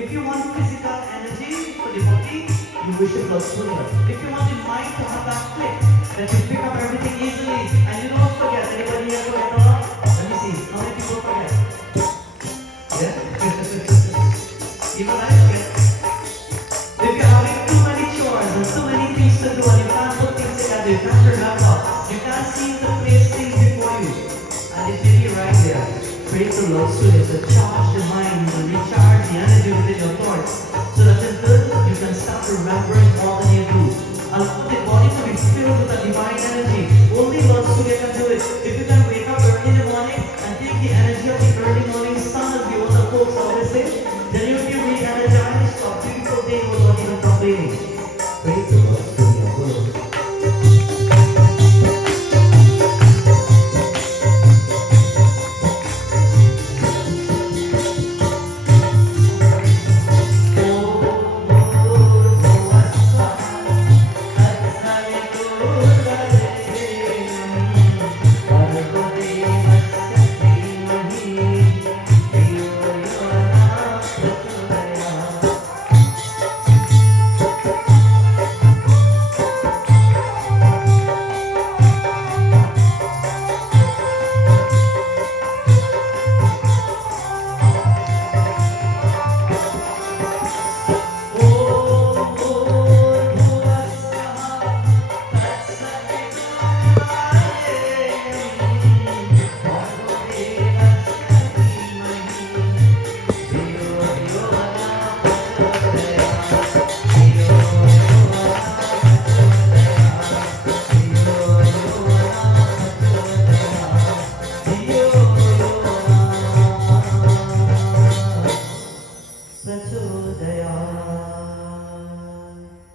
If you want physical energy for the body, you worship Lord Surya. If you want the mind to have that click, that you pick up everything easily and you don't forget. Anybody here forget all? Let me see. How many people forget? Yeah? Even I forget. If you're having too many chores and too many things to do and you can't put things together, you can't remember, you can't seem to place things before you, and it's really right there. Pray to Lord Surya to charge the mind and recharge the energy within your thoughts, so that in turn you can start remembering all that you do. Allow the body to be filled with a divine energy. Only Lord Surya can do it. If you can wake up early in the morning and take the energy of the early morning sun, as the older folks always say, then you'll be re-energized for a beautiful day without even complaining. Pray to Lord Surya. Go.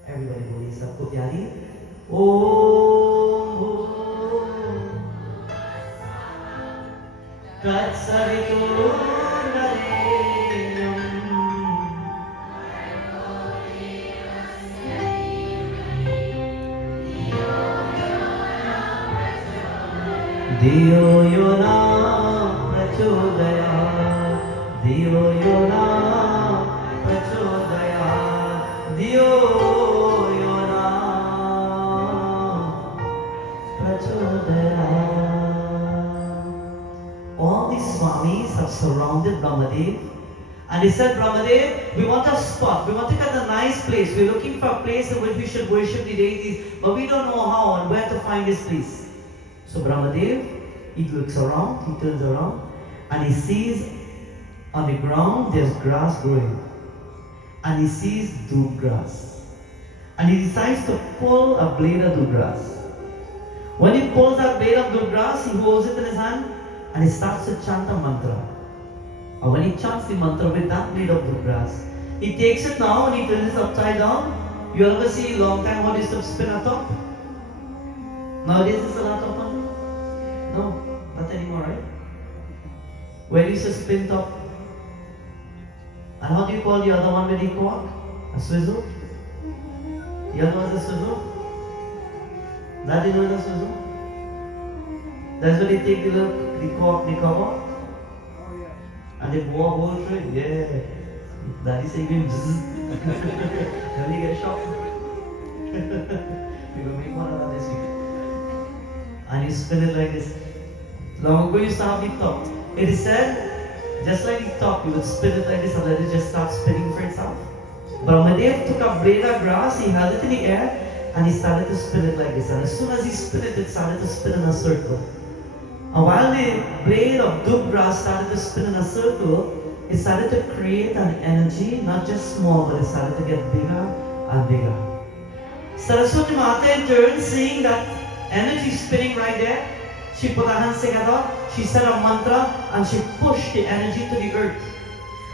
Everybody बोलिए सबको प्यारी ओम Diyo Yona Prachodaya Diyo Yona Prachodaya Dio Yona Prachodaya. All these Swamis have surrounded Brahmadev and they said, Brahmadev, we want a spot, we want to get a nice place. We're looking for a place in which we should worship the deities, but we don't know how and where to find this place. So Brahmadev, he looks around, he turns around, and he sees on the ground there's grass growing. And he sees doob grass. And he decides to pull a blade of doob grass. When he pulls that blade of doob grass, he holds it in his hand and he starts to chant a mantra. And when he chants the mantra with that blade of doob grass, he takes it now and he turns it upside down. You ever see a long time how they used to spin a top? Nowadays it's a lot of fun. No, not anymore, right? Where used to spin top? And how do you call the other one with the cork? A swizzle? The other one's a swizzle? Daddy knows a swizzle? That's where they take the cork, the cover, and they blow a hole through it. Yeah. Daddy say you zzz. Then you get a shock. We will make one of that this week. And you spin it like this. Long ago you used to have the top. It is said, just like the top, you would spin it like this and let it just start spinning for itself. Brahmadev took a blade of grass, he held it in the air, and he started to spin it like this. And as soon as he spin it, it started to spin in a circle. And while the blade of doob grass started to spin in a circle, it started to create an energy, not just small, but it started to get bigger and bigger. Saraswati Mata in turn, seeing that energy spinning right there, she put her hands together, she said a mantra, and she pushed the energy to the earth.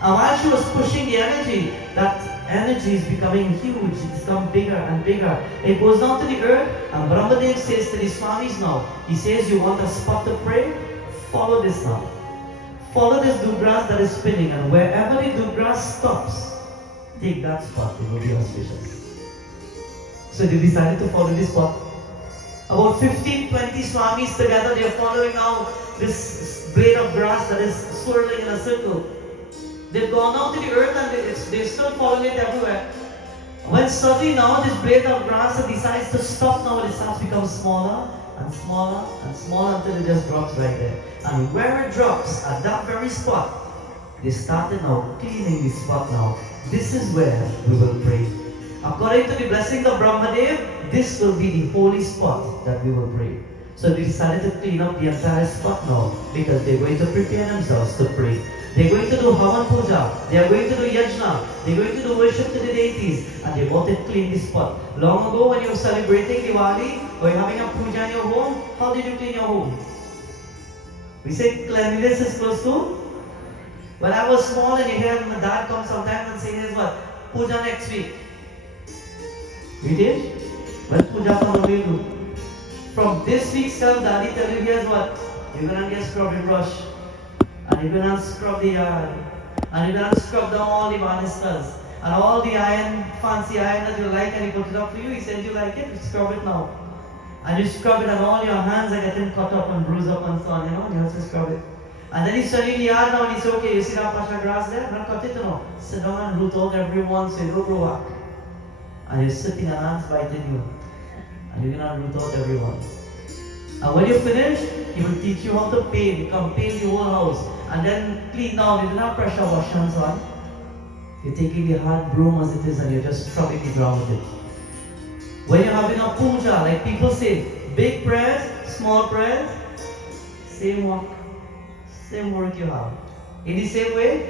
And while she was pushing the energy, that energy is becoming huge, it's become bigger and bigger. It goes down to the earth, and Brahmadev says to the Swamis now, he says, you want a spot to pray? Follow this now. Follow this doob grass that is spinning, and wherever the doob grass stops, take that spot, it will be auspicious. So they decided to follow this spot. About 15, 20 Swamis together, they are following now this blade of grass that is swirling in a circle. They've gone out to the earth and they're still following it everywhere. When suddenly now this blade of grass decides to stop now, it starts to become smaller and smaller and smaller until it just drops right there. And where it drops, at that very spot, they started now cleaning the spot now. This is where we will pray. According to the blessings of Brahmadev, this will be the holy spot that we will pray. So they decided to clean up the entire spot now because they're going to prepare themselves to pray. They're going to do Havan Puja, they are going to do Yajna, they're going to do worship to the deities, and they want to clean the spot. Long ago when you were celebrating Diwali or you're having a puja in your home, how did you clean your home? We say cleanliness is close to. When I was small and you hear my dad come sometimes and say, here's what, puja next week. We did? When puja comes, what do you do? From this week's self, daddy tell you, here's what, you're gonna get scrub and brush. And you're gonna scrub the yard. And you're gonna scrub down all the banisters. And all the iron, fancy iron that you like, and he put it up for you. He said you like it, you scrub it now. And you scrub it and all your hands are getting cut up and bruised up and so on, you know, and you have to scrub it. And then he's studying the yard now and he said, okay, you see that pasha grass there? Not cut it, you know. Sit down and root out every one so you don't grow up. And you're sitting and ants biting you. And you're gonna root out every one. And when you finish, he will teach you how to paint. You can paint the whole house. And then clean down. You don't have pressure wash hands on. You're taking the hard broom as it is and you're just scrubbing the ground with it. When you're having a puja, like people say, big prayers, small prayers, same work you have. In the same way,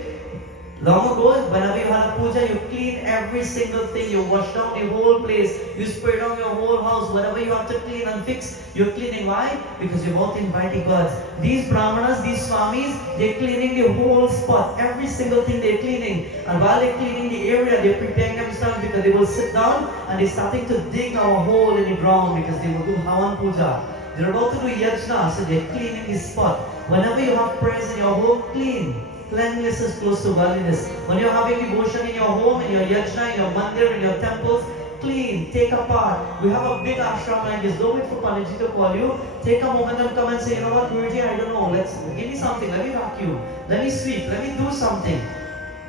long ago, whenever you had a puja, you clean every single thing. You wash down the whole place. You spray down your whole house. Whatever you have to clean and fix, you're cleaning. Why? Because you're about to invite the gods. These brahmanas, these swamis, they're cleaning the whole spot. Every single thing they're cleaning. And while they're cleaning the area, they're preparing themselves because they will sit down and they're starting to dig now a hole in the ground because they will do Havan Puja. They're about to do Yajna, so they're cleaning the spot. Whenever you have prayers in your home, clean. Cleanliness is close to godliness. When you're having devotion in your home, in your yajna, in your mandir, in your temples, clean, take apart. We have a big ashram like this. Don't wait for Panditji to call you. Take a moment and come and say, you know what, Guruji, I don't know. Give me something. Let me vacuum. Let me sweep. Let me do something.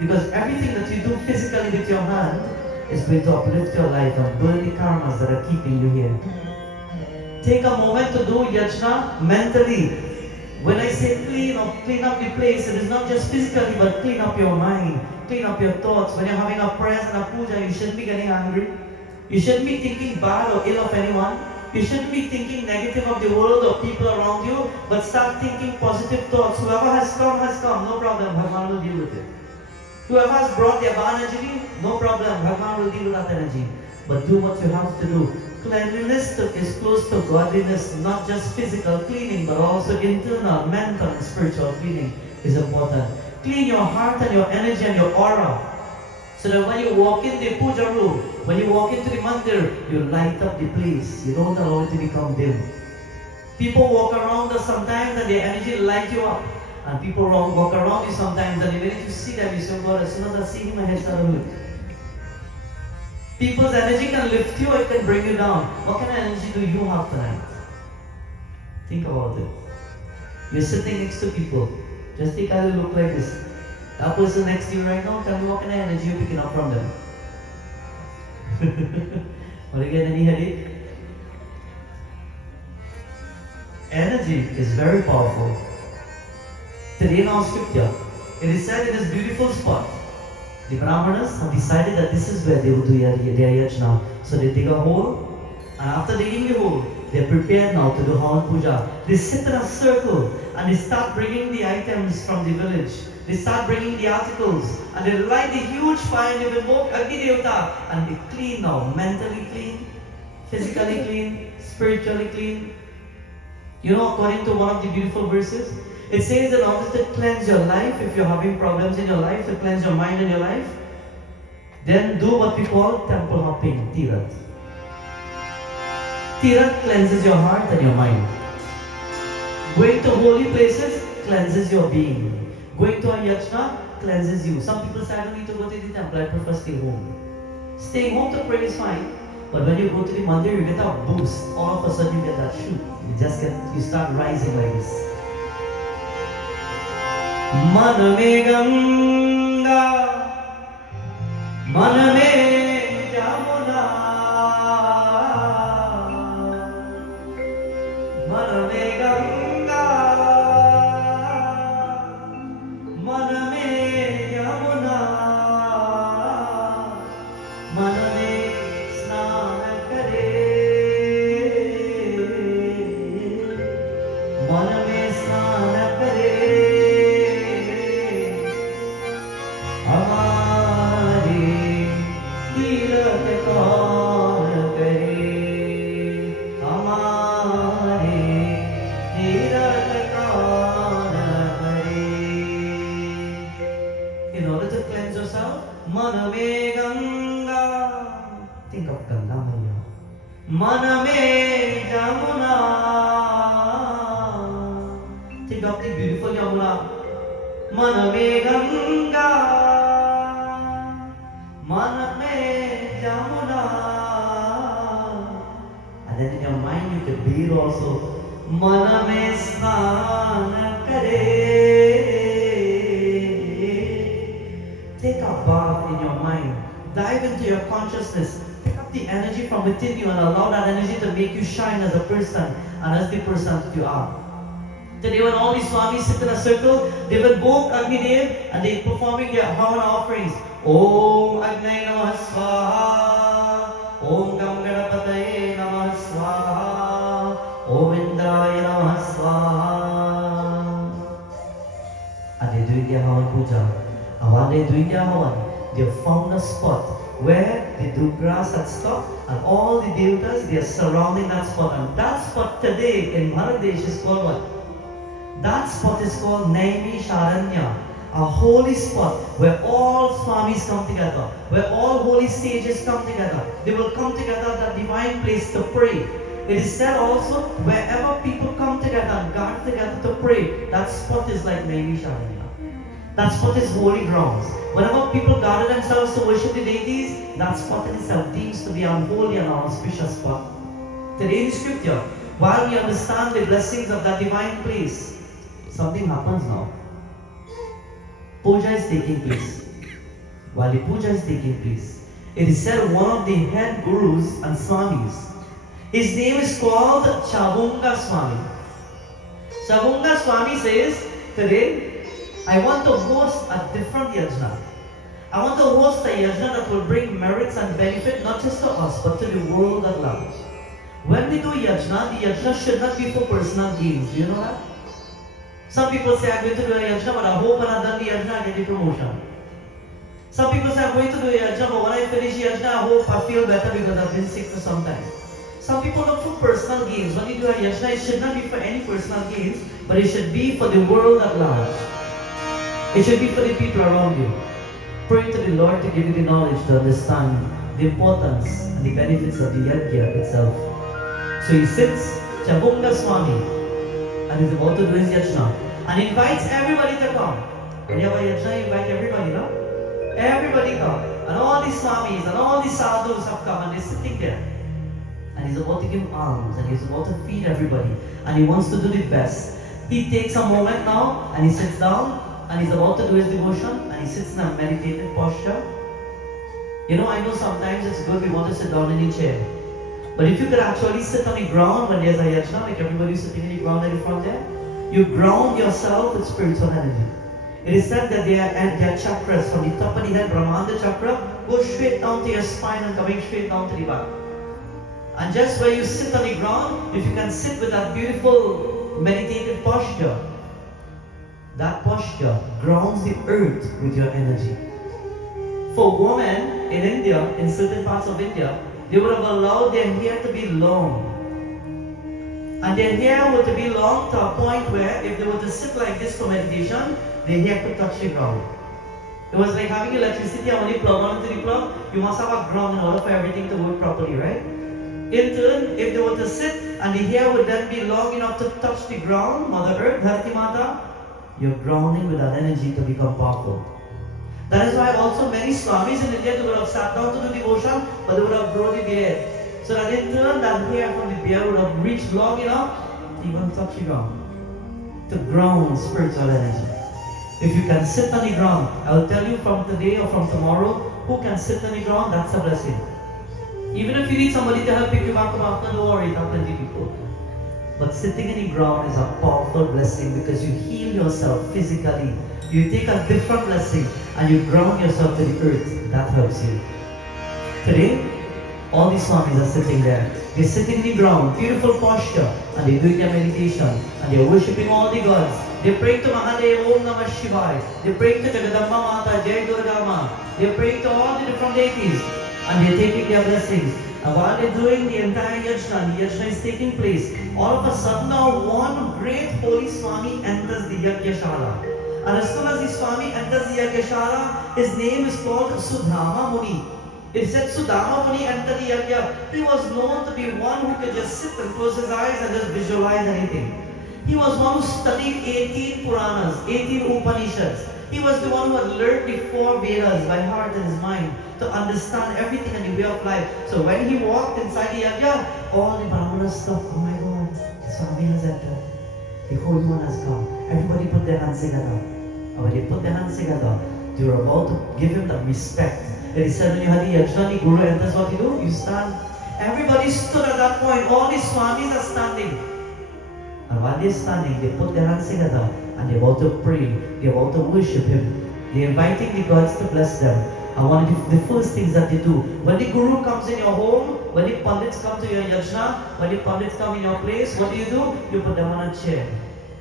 Because everything that you do physically with your hand is going to uplift your life and burn the karmas that are keeping you here. Take a moment to do yajna mentally. When I say clean up the place, it is not just physically, but clean up your mind, clean up your thoughts. When you're having a prayer and a puja, you shouldn't be getting angry. You shouldn't be thinking bad or ill of anyone. You shouldn't be thinking negative of the world or people around you, but start thinking positive thoughts. Whoever has come, no problem, Bhagwan will deal with it. Whoever has brought their bad energy, no problem, Bhagwan will deal with that energy. But do what you have to do. Cleanliness is close to godliness, not just physical cleaning, but also internal, mental, and spiritual cleaning is important. Clean your heart and your energy and your aura, so that when you walk in the puja room, when you walk into the mandir, you light up the place. You don't allow it to become dim. People walk around us sometimes and their energy light you up. And people walk around you sometimes and the minute you see them, you say, God, as soon as I see him, my head started to look. People's energy can lift you or it can bring you down. What kind of energy do you have tonight? Think about it. You're sitting next to people. Just take a look like this. That person next to you right now, tell me what kind of energy you're picking up from them. Or again, any headache? Energy is very powerful. Today in our scripture, it is said in this beautiful spot, the Brahmanas have decided that this is where they will do their yajna. So they dig a hole, and after digging the hole, they're prepared now to do Havan Puja. They sit in a circle and they start bringing the items from the village. They start bringing the articles and they light the huge fire and they invoke Agni Devata and they clean now, mentally clean, physically clean, spiritually clean. You know, according to one of the beautiful verses, it says that in order to cleanse your life, if you're having problems in your life, to cleanse your mind and your life, then do what we call temple hopping, Tirat. Tirat cleanses your heart and your mind. Going to holy places cleanses your being. Going to a yajna cleanses you. Some people say, I don't need to go to the temple, I prefer stay home. Staying home to pray is fine. But when you go to the mandir, you get a boost. All of a sudden you get that shoot. You start rising like this. Man me Ganga, man me Jamuna, man me Ganga, man me Jamuna, man me Snan kare, man me Snan kare. In order to cleanse yourself, Maname Ganga. Think of Ganga Maya. Maname Jamuna. Think of the beautiful Yamuna. Maname Ganga. Maname Jamuna. And then in your mind you can breathe also. Maname Snan Kare. Take a bath in your mind. Dive into your consciousness. Pick up the energy from within you and allow that energy to make you shine as a person and as the person that you are. Today when all these swamis sit in a circle, they will invoke Agni Dev and they performing their Havana offerings. Om Agni Namah Swaha. Om Gam Ganapataye Namah Swaha. Om Indraya Namah Swaha. And they're doing their Havan Puja. And while they're doing their Havan, they have found a spot where they do grass and stuff, and all the devatas, they are surrounding that spot. And that spot today in Bangladesh is called what? That spot is called Naimi Sharanya, a holy spot where all swamis come together, where all holy sages come together. They will come together at that divine place to pray. It is said also, wherever people come together and gather together to pray, that spot is like Naimi Sharanya. That spot is holy grounds. Whenever people gather themselves to worship the deities, that spot in itself deems to be unholy and auspicious spot. Today in scripture, while we understand the blessings of that divine place, something happens now. Puja is taking place. While the puja is taking place, It is said one of the head gurus and swamis. His name is called Chavunga Swami. Chavunga Swami says, today I want to host a different yajna. I want to host a yajna that will bring merits and benefit not just to us but to the world at large. When we do yajna, the yajna should not be for personal gains. Do you know that? Some people say, I'm going to do a yajna, but I hope when I've done the yajna, I get the promotion. Some people say, I'm going to do a yajna, but when I finish the yajna, I hope I feel better because I've been sick for some time. Some people look for personal gains. When you do a yajna, it should not be for any personal gains, but it should be for the world at large. It should be for the people around you. Pray to the Lord to give you the knowledge to understand the importance and the benefits of the yajna itself. So he sits, Chavunga Swami, and he's about to do his yajna, and invites everybody to come. When you have a yajna, you invite everybody, no? Everybody come. And all these swamis and all these sadhus have come and they're sitting there. And he's about to give alms and he's about to feed everybody. And he wants to do the best. He takes a moment now and he sits down and he's about to do his devotion and he sits in a meditative posture. You know, I know sometimes it's good we want to sit down in a chair. But if you could actually sit on the ground when there's a yajna, like everybody's sitting in the ground at the front there, you ground yourself with spiritual energy. It is said that their chakras from the top of the head, Brahmanda chakra, go straight down to your spine and coming straight down to the back. And just where you sit on the ground, if you can sit with that beautiful meditative posture, that posture grounds the earth with your energy. For women in India, in certain parts of India, they would have allowed their hair to be long. And their hair were to be long to a point where if they were to sit like this for meditation, their hair could touch the ground. It was like having electricity and when you plug onto the plug, you must have a ground in order for everything to work properly, right? In turn, if they were to sit and the hair would then be long enough to touch the ground, Mother Earth, Dharti Mata, you're grounding with that energy to become powerful. That is why also many swamis in India, they would have sat down to do devotion, but they would have grown the beard. So that in turn, that hair from the beard would have reached long enough to even touch the ground. To ground spiritual energy. If you can sit on the ground, I will tell you from today or from tomorrow, who can sit on the ground, that's a blessing. Even if you need somebody to help pick you back up, don't worry, there are plenty of people. But sitting in the ground is a powerful blessing because you heal yourself physically. You take a different blessing and you ground yourself to the earth. That helps you. Today, all these swamis are sitting there. They're sitting in the ground, beautiful posture, and they're doing their meditation, and they're worshipping all the gods. They're praying to Mahadev, Om Namah Shivaya. They're praying to Jagadamba Mata, Jai Durga Ma. They're praying to all the different deities, and they're taking their blessings. And while they're doing the entire yajna, the yajna is taking place, all of a sudden now one great holy Swami enters the Yagyashala. And as soon as the Swami enters the Yagyashala, his name is called Sudama Muni. It said Sudama Muni entered the Yagya. He was known to be one who could just sit and close his eyes and just visualize anything. He was one who studied 18 Puranas, 18 Upanishads. He was the one who had learned the 4 Vedas by heart in his mind to understand everything in the way of life. So when he walked inside the Yagya, all the Brahmanas stopped. Oh my God, the Swami has entered. The Holy One has come. Everybody put their hands together. And when they put their hands together, they were about to give him that respect. It is said when you had the yajna, the Guru enters, what you do? You stand. Everybody stood at that point. All the Swamis are standing. And while they're standing, they put their hands together and they're about to pray. They're about to worship him. They're inviting the gods to bless them. And one of the first things that they do, when the Guru comes in your home, when the Pandits come to your yajna, when the Pandits come in your place, what do? You put them on a chair.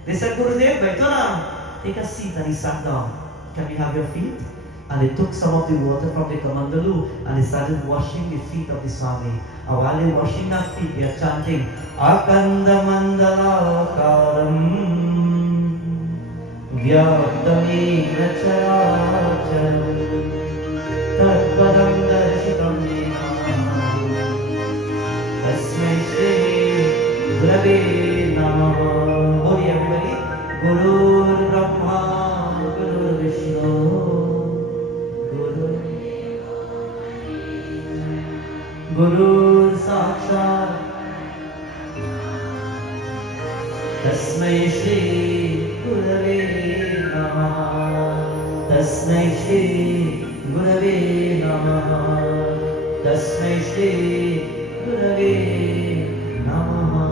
They said, Gurudev, baito na. Take a seat, and he sat down. Can we have your feet? And they took some of the water from the kamandalu and they started washing the feet of the Swami. And while they're washing that feet, they are chanting, Akanda Mandala Karam Vyakdami Nacharachar Tatpadam Darshitam Asmai Shri Gurave Namah. Holy everybody. Guru Brahma, Guru Vishnu, Guru Sakshat Tasmai Shri Gurave Namah. Tasmai Shri Gurave Namah. Tasmai Shri Gurave Namaha.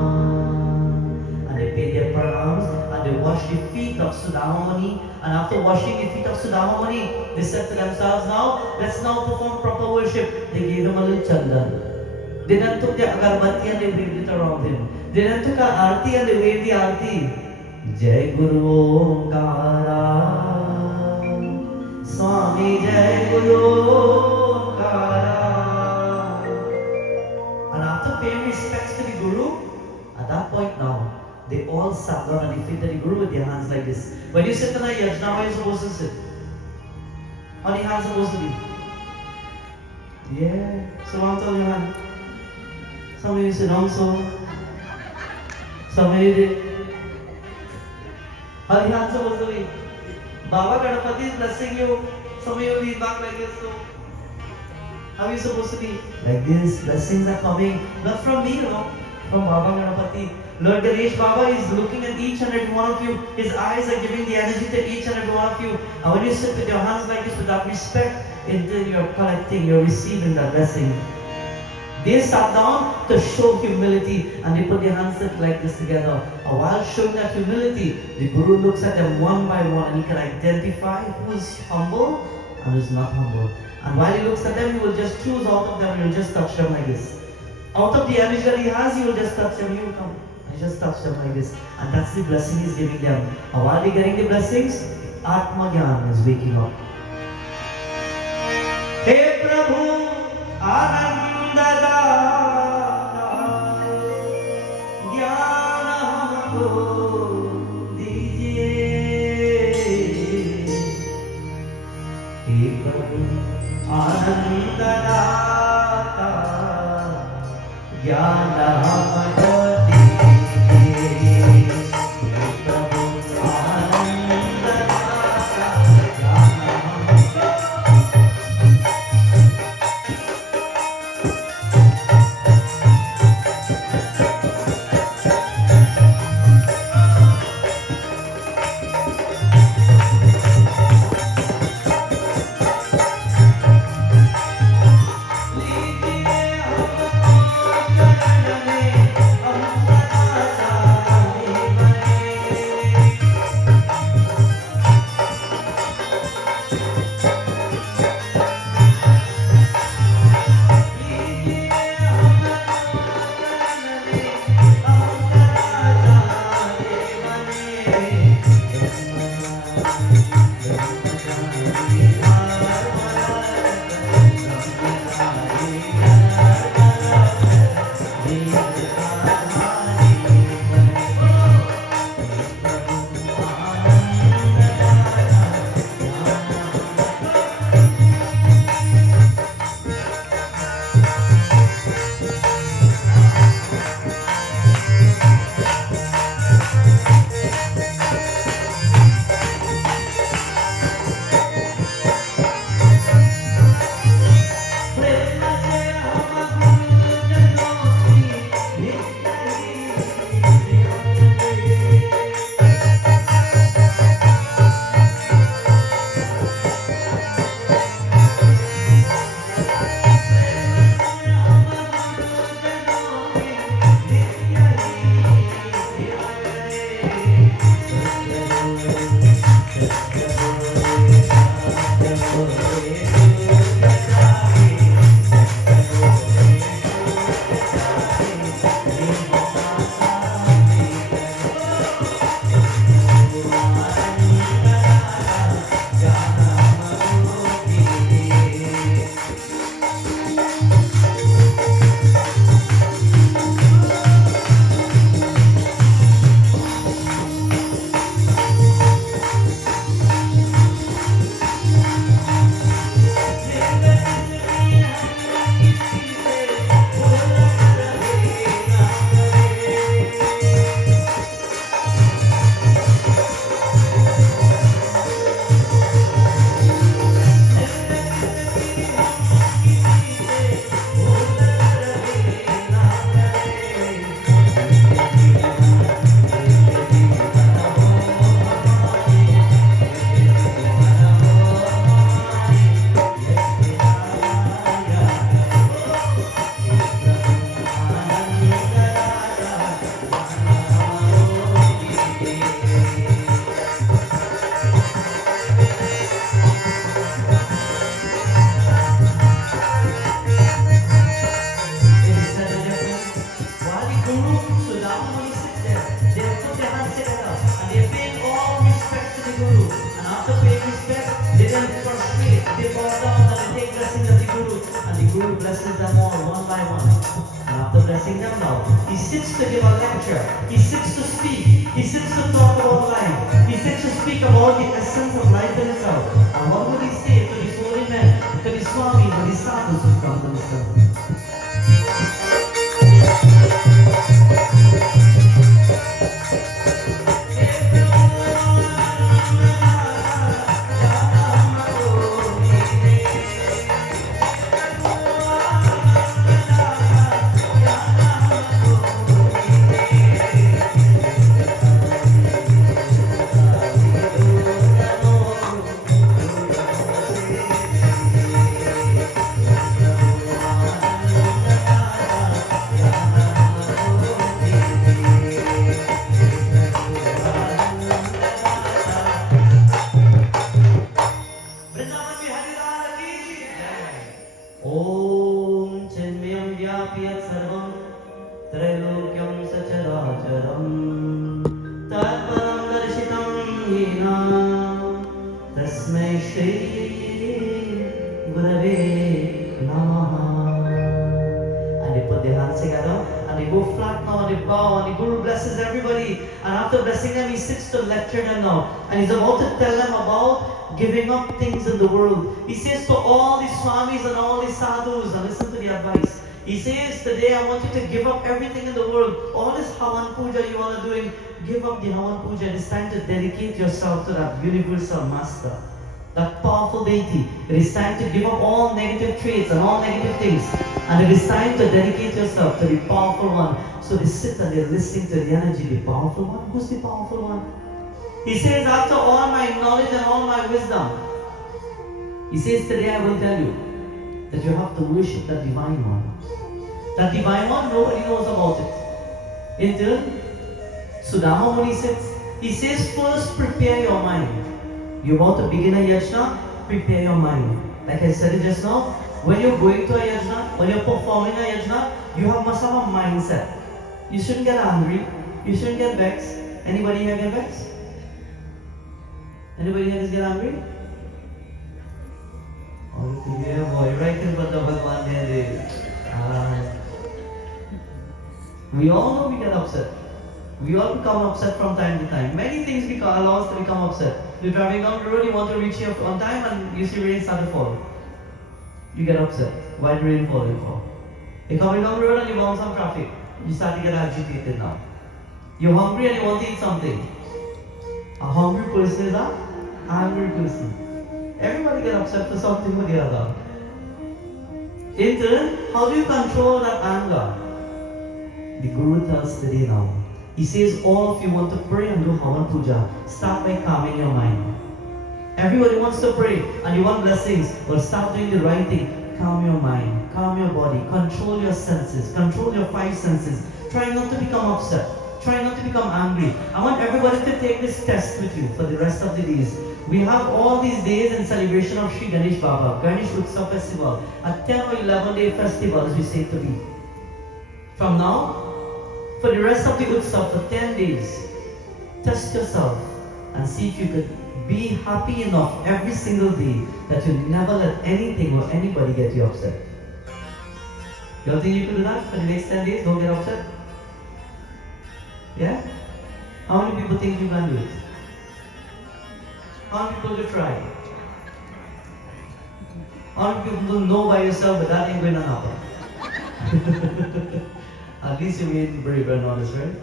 And they paid their pranams and they washed the feet of Sudamani. And after washing the feet of Sudamani, they said to themselves, now let's now perform proper worship. They gave him a little chandan. They then took their agarbatti and they waved it around him. They then took an arti and they waved the arti. Jai Guru Omkara Swami Jai Guru Omkara. And after paying respects to the Guru, at that point now, they all sat down at the feet of the Guru with their hands like this. When you sit in a yajna, how are you supposed to sit? How are the hands supposed to be? Yeah. So I'm telling you, hand. Some of you sit down so. Some of you did. How are the hands supposed to be? Baba Ganapati is blessing you. Some of you lean back like this. So how are you supposed to be? Like this. Blessings are coming. Not from me, from Baba Ganapati. Lord Ganesh Baba is looking at each and every one of you. His eyes are giving the energy to each and every one of you. And when you sit with your hands like this without respect, until you're collecting, you're receiving that blessing. They sat down to show humility and they put their hands like this together. And while showing that humility, the Guru looks at them one by one and he can identify who's humble and who's not humble. And while he looks at them, he will just choose out of them, he will just touch them like this. Out of the energy that he has, he will just touch them. He will come and just touch them like this. And that's the blessing he's giving them. And while they're getting the blessings, Atma Gyan is waking up. Hey Prabhu, Anandada, Gyan humko dijiye. Hey Prabhu, Anandada, Gyan humko blesses them all one by one. And after blessing them now, he sits to give a lecture. He sits to speak. He sits to talk about life. He sits to speak about the essence of life in itself. And what would he say to these holy men, to these swamis, and these sadhus who come to listen? And he's about to tell them about giving up things in the world. He says to all these swamis and all these sadhus, and listen to the advice. He says, today I want you to give up everything in the world. All this Havan Puja you all are doing, give up the Havan Puja. It is time to dedicate yourself to that universal master, that powerful deity. It is time to give up all negative traits and all negative things. And it is time to dedicate yourself to the powerful one. So they sit and they're listening to the energy. The powerful one? Who's the powerful one? He says, after all my knowledge and all my wisdom, he says, today I will tell you that you have to worship that divine one. That divine one, nobody knows about it. Until Sudama Muni sits, he says, first prepare your mind. You're about to begin a yajna, prepare your mind. Like I said it just now, when you're going to a yajna, when you're performing a yajna, you must have a mindset. You shouldn't get angry, you shouldn't get vexed. Anybody here get vexed? Anybody here get angry? Oh, yeah, boy, right in front of one day. We all know we get upset. We all become upset from time to time. Many things allow us to become upset. You're driving down the road, you want to reach here on time, and you see rain start to fall. You get upset. Why did rain falling for? You're coming down the road and you bounce some traffic. You start to get agitated now. You're hungry and you want to eat something. A hungry person is an angry person. Everybody get upset for something or the other. In turn, how do you control that anger? The Guru tells today now. He says, all of you want to pray and do Havan Puja. Start by calming your mind. Everybody wants to pray and you want blessings. Well, start doing the right thing. Calm your mind, calm your body, control your senses, control your 5 senses. Try not to become upset. Try not to become angry. I want everybody to take this test with you for the rest of the days. We have all these days in celebration of Sri Ganesh Baba, Ganesh UTSAV festival, a 10 or 11 day festival as we say to be. From now, for the rest of the UTSAV for 10 days, test yourself and see if you could be happy enough every single day that you never let anything or anybody get you upset. You all think you could do that for the next 10 days? Don't get upset? Yeah? How many people think you can do it? How many people will try? How many people will know by yourself that that ain't going to happen? At least you're being brave and honest, right?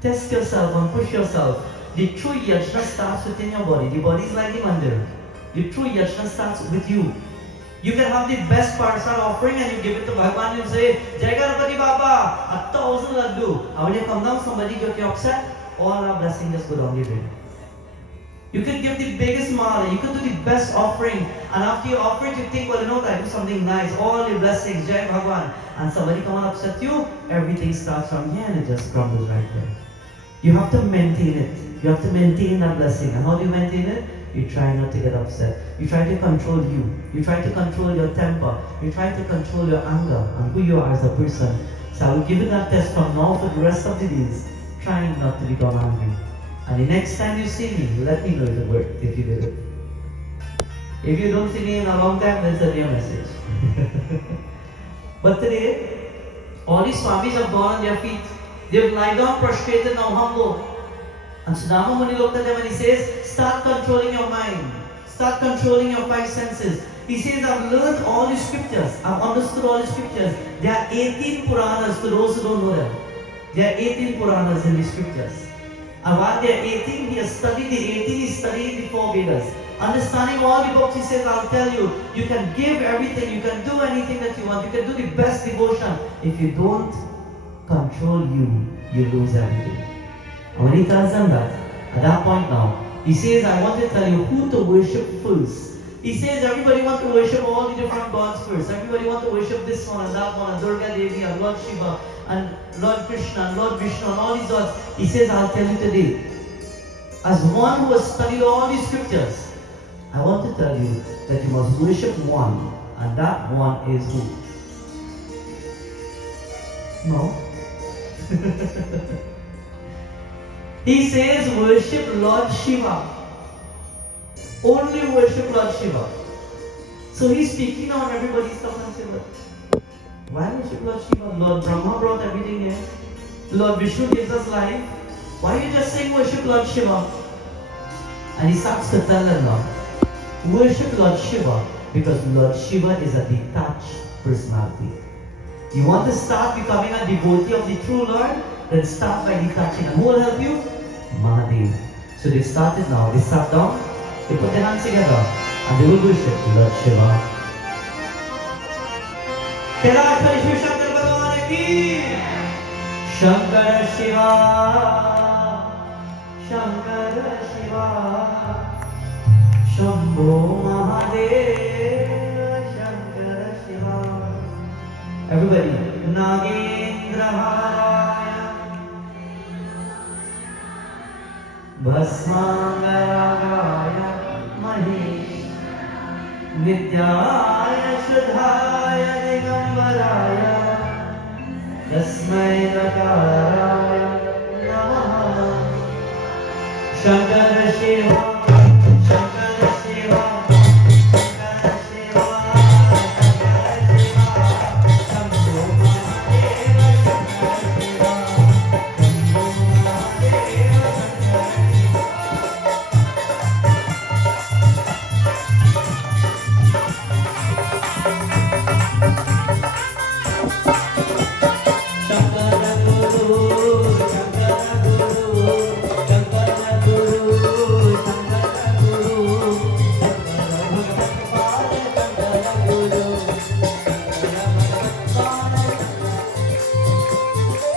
Test yourself and push yourself. The true yajna starts within your body. The body is like the mandir. The true yajna starts with you. You can have the best parcel offering and you give it to Bhagwan and say, Jai Ganapati Baba, 1,000 laddu. And when you come down, somebody get you upset, all our blessings just go down the drain. You could give the biggest mala, you could do the best offering, and after you offer it, you think, well, you know what, I do something nice, all the blessings, Jai Bhagwan. And somebody come and upset you, everything starts from here and it just crumbles right there. You have to maintain it. You have to maintain that blessing. And how do you maintain it? You try not to get upset. You try to control you. You try to control your temper. You try to control your anger and who you are as a person. So I will give you that test from now for the rest of the days, trying not to become angry. And the next time you see me, let me know if it worked, if you did it. If you don't see me in a long time, then send me a message. But today, all these Swamis have gone on their feet. They've lied down prostrated, now humble. And Sudama Muni looked at them and he says, start controlling your mind. Start controlling your five senses. He says, I've learned all the scriptures. I've understood all the scriptures. There are 18 Puranas to those who don't know them. There are 18 Puranas in the scriptures. And while there are 18, he has studied the 18, he studied the 4 Vedas. Understanding all the books, he says, I'll tell you, you can give everything, you can do anything that you want, you can do the best devotion. If you don't control you lose everything. And when he tells them that, at that point now, he says, I want to tell you who to worship first. He says everybody wants to worship all the different gods first. Everybody wants to worship this one and that one, and Durga Devi and Lord Shiva and Lord Krishna and Lord Vishnu and all these gods. He says, I'll tell you today, as one who has studied all these scriptures, I want to tell you that you must worship one, and that one is who? No? He says worship Lord Shiva. Only worship Lord Shiva. So he's speaking now and everybody stops and says, why worship Lord Shiva? Lord Brahma brought everything here. Lord Vishnu gives us life. Why are you just saying worship Lord Shiva? And he starts to tell them now, worship Lord Shiva because Lord Shiva is a detached personality. You want to start becoming a devotee of the true Lord? Then start by detaching. And who will help you? Mahadev. So they started now. They sat down, they put their hands together, and they will worship Lord Shiva. Shankara Shiva, Shankara Shiva, Shambho Mahadev, Shankara Shiva. Everybody, Nagendra Haraya, Bhasmangaragaya, Mahesh, Nityaya Shudhaya Digambaraya, Tasmai Nakaraya Namaha. Shankara Shiva, Shankara Shiva, Shankara Shiva, Shankara Shiva, Shambho Mahadeva, Shankara Shiva, Shambho Mahadeva, Shankara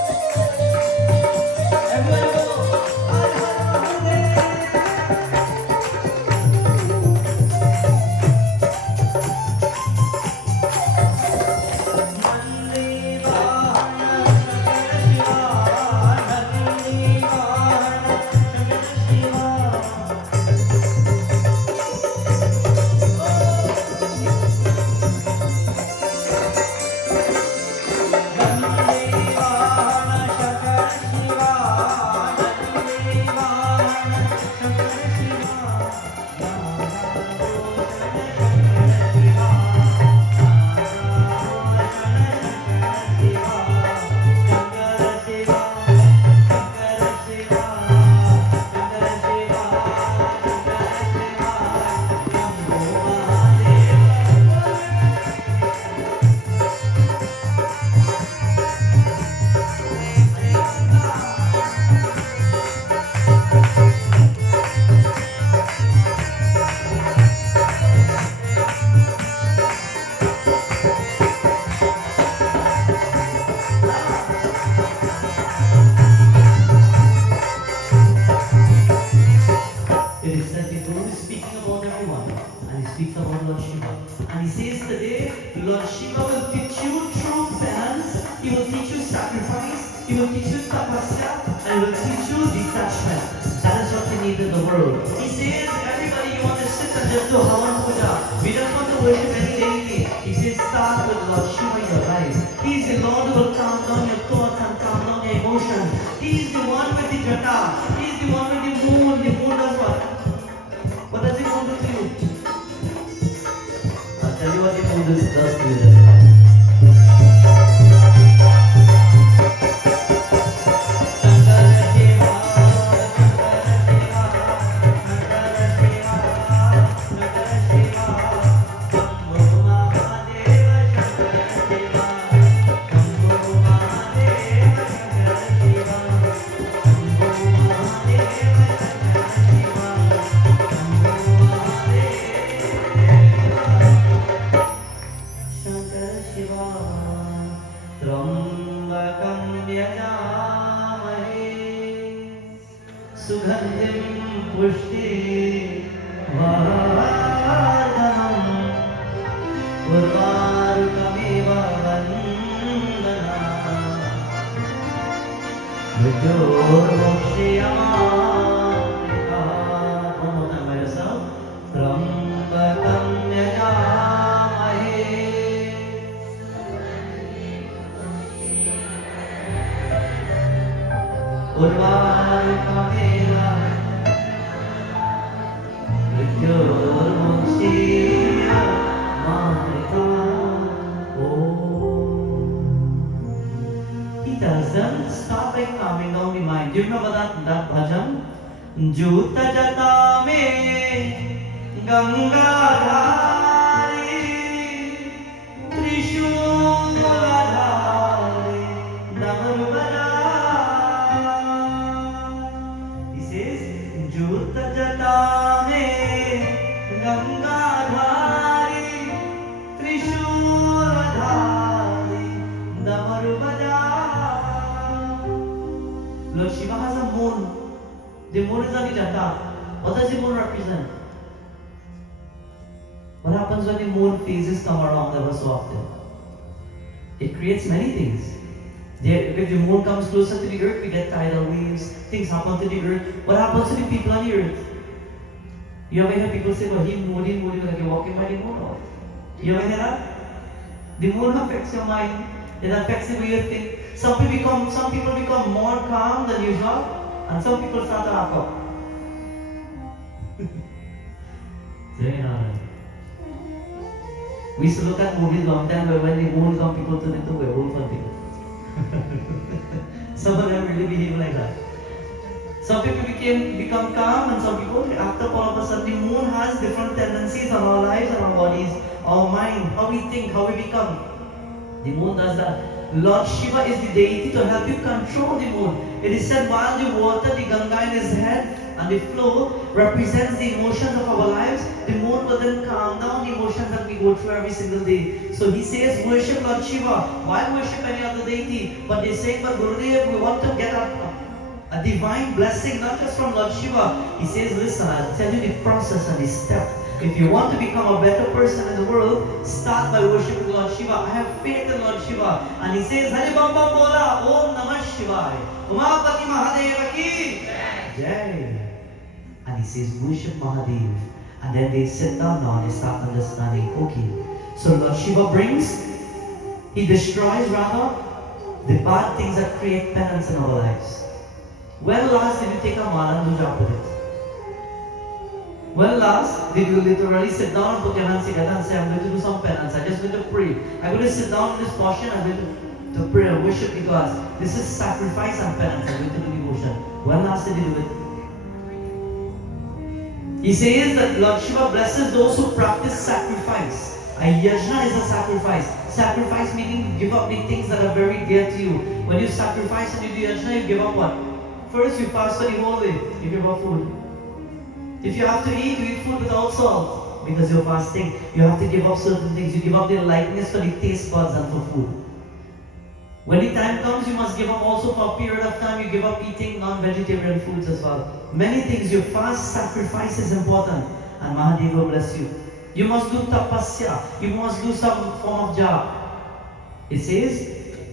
यजामहे सुगन्धिं पुष्टिवर्धनम् उर्वारुकमिव वन्दनाम् मृत्योर्मोक्षयमामृता. One more time by yourself. त्र्यम्बकं यजामहे उर्वारुकमिव मृत्योर्मोक्षयमामृता. He tells them, start by calming down the mind. Do you remember that bhajan? Juta jata me Ganga dhari Trishula dhari Namarubada. He says, Juta jata me Ganga dhari Trishula dhari Namarubada. Lord Shiva has a moon. The moon is on the jata. What does the moon represent? What happens when the moon phases come around ever so often? It creates many things. If the moon comes closer to the earth, we get tidal waves, things happen to the earth. What happens to the people on the earth? You ever hear people say, well, he moving, like you're walking by the moon? Or you ever hear that? The moon affects your mind. It affects the way you think. Some people become more calm than usual, and some people start to act up. We used to look at movies long time where when the moon comes, people turn into werewolf and things. Some of them really behave like that. Some people become calm, and some people act up all of a sudden. The moon has different tendencies on our lives and our bodies, our mind, how we think, how we become. The moon does that. Lord Shiva is the deity to help you control the moon. It is said while the water, the Ganga in his head, and the flow represents the emotions of our lives, the moon will then calm down the emotions that we go through every single day. So he says, worship Lord Shiva. Why worship any other deity? But they say, but Gurudev, we want to get a divine blessing, not just from Lord Shiva. He says, listen, I'll tell you the process and the step. If you want to become a better person in the world, start by worshiping Lord Shiva. I have faith in Lord Shiva. And he says, Hari Bam Bam Bola, Om Namah Shivaya. Umapati Mahadeva ki Jai. And he says, worship Mahadev. And then they sit down now and they start understanding, okay. So Lord Shiva he destroys rather, the bad things that create penance in our lives. When last did you take a mala and do job with it? When last did you literally sit down and put your hands together and say, I'm going to do some penance, I'm just going to pray. I'm going to sit down in this portion, I'm going to pray and worship the gods. This is sacrifice and penance, I'm going to do devotion. When last did you do it? He says that Lord Shiva blesses those who practice sacrifice. A yajna is a sacrifice. Sacrifice meaning you give up the things that are very dear to you. When you sacrifice and you do yajna, you give up what? First, you fast for the whole day. You give up food. If you have to eat, you eat food without salt. Because you're fasting, you have to give up certain things. You give up the likeness for the taste buds and for food. When the time comes, you must give up also for a period of time. You give up eating non-vegetarian foods as well. Many things. Your fast sacrifice is important. And Mahadev will bless you. You must do tapasya. You must do some form of japa. It says,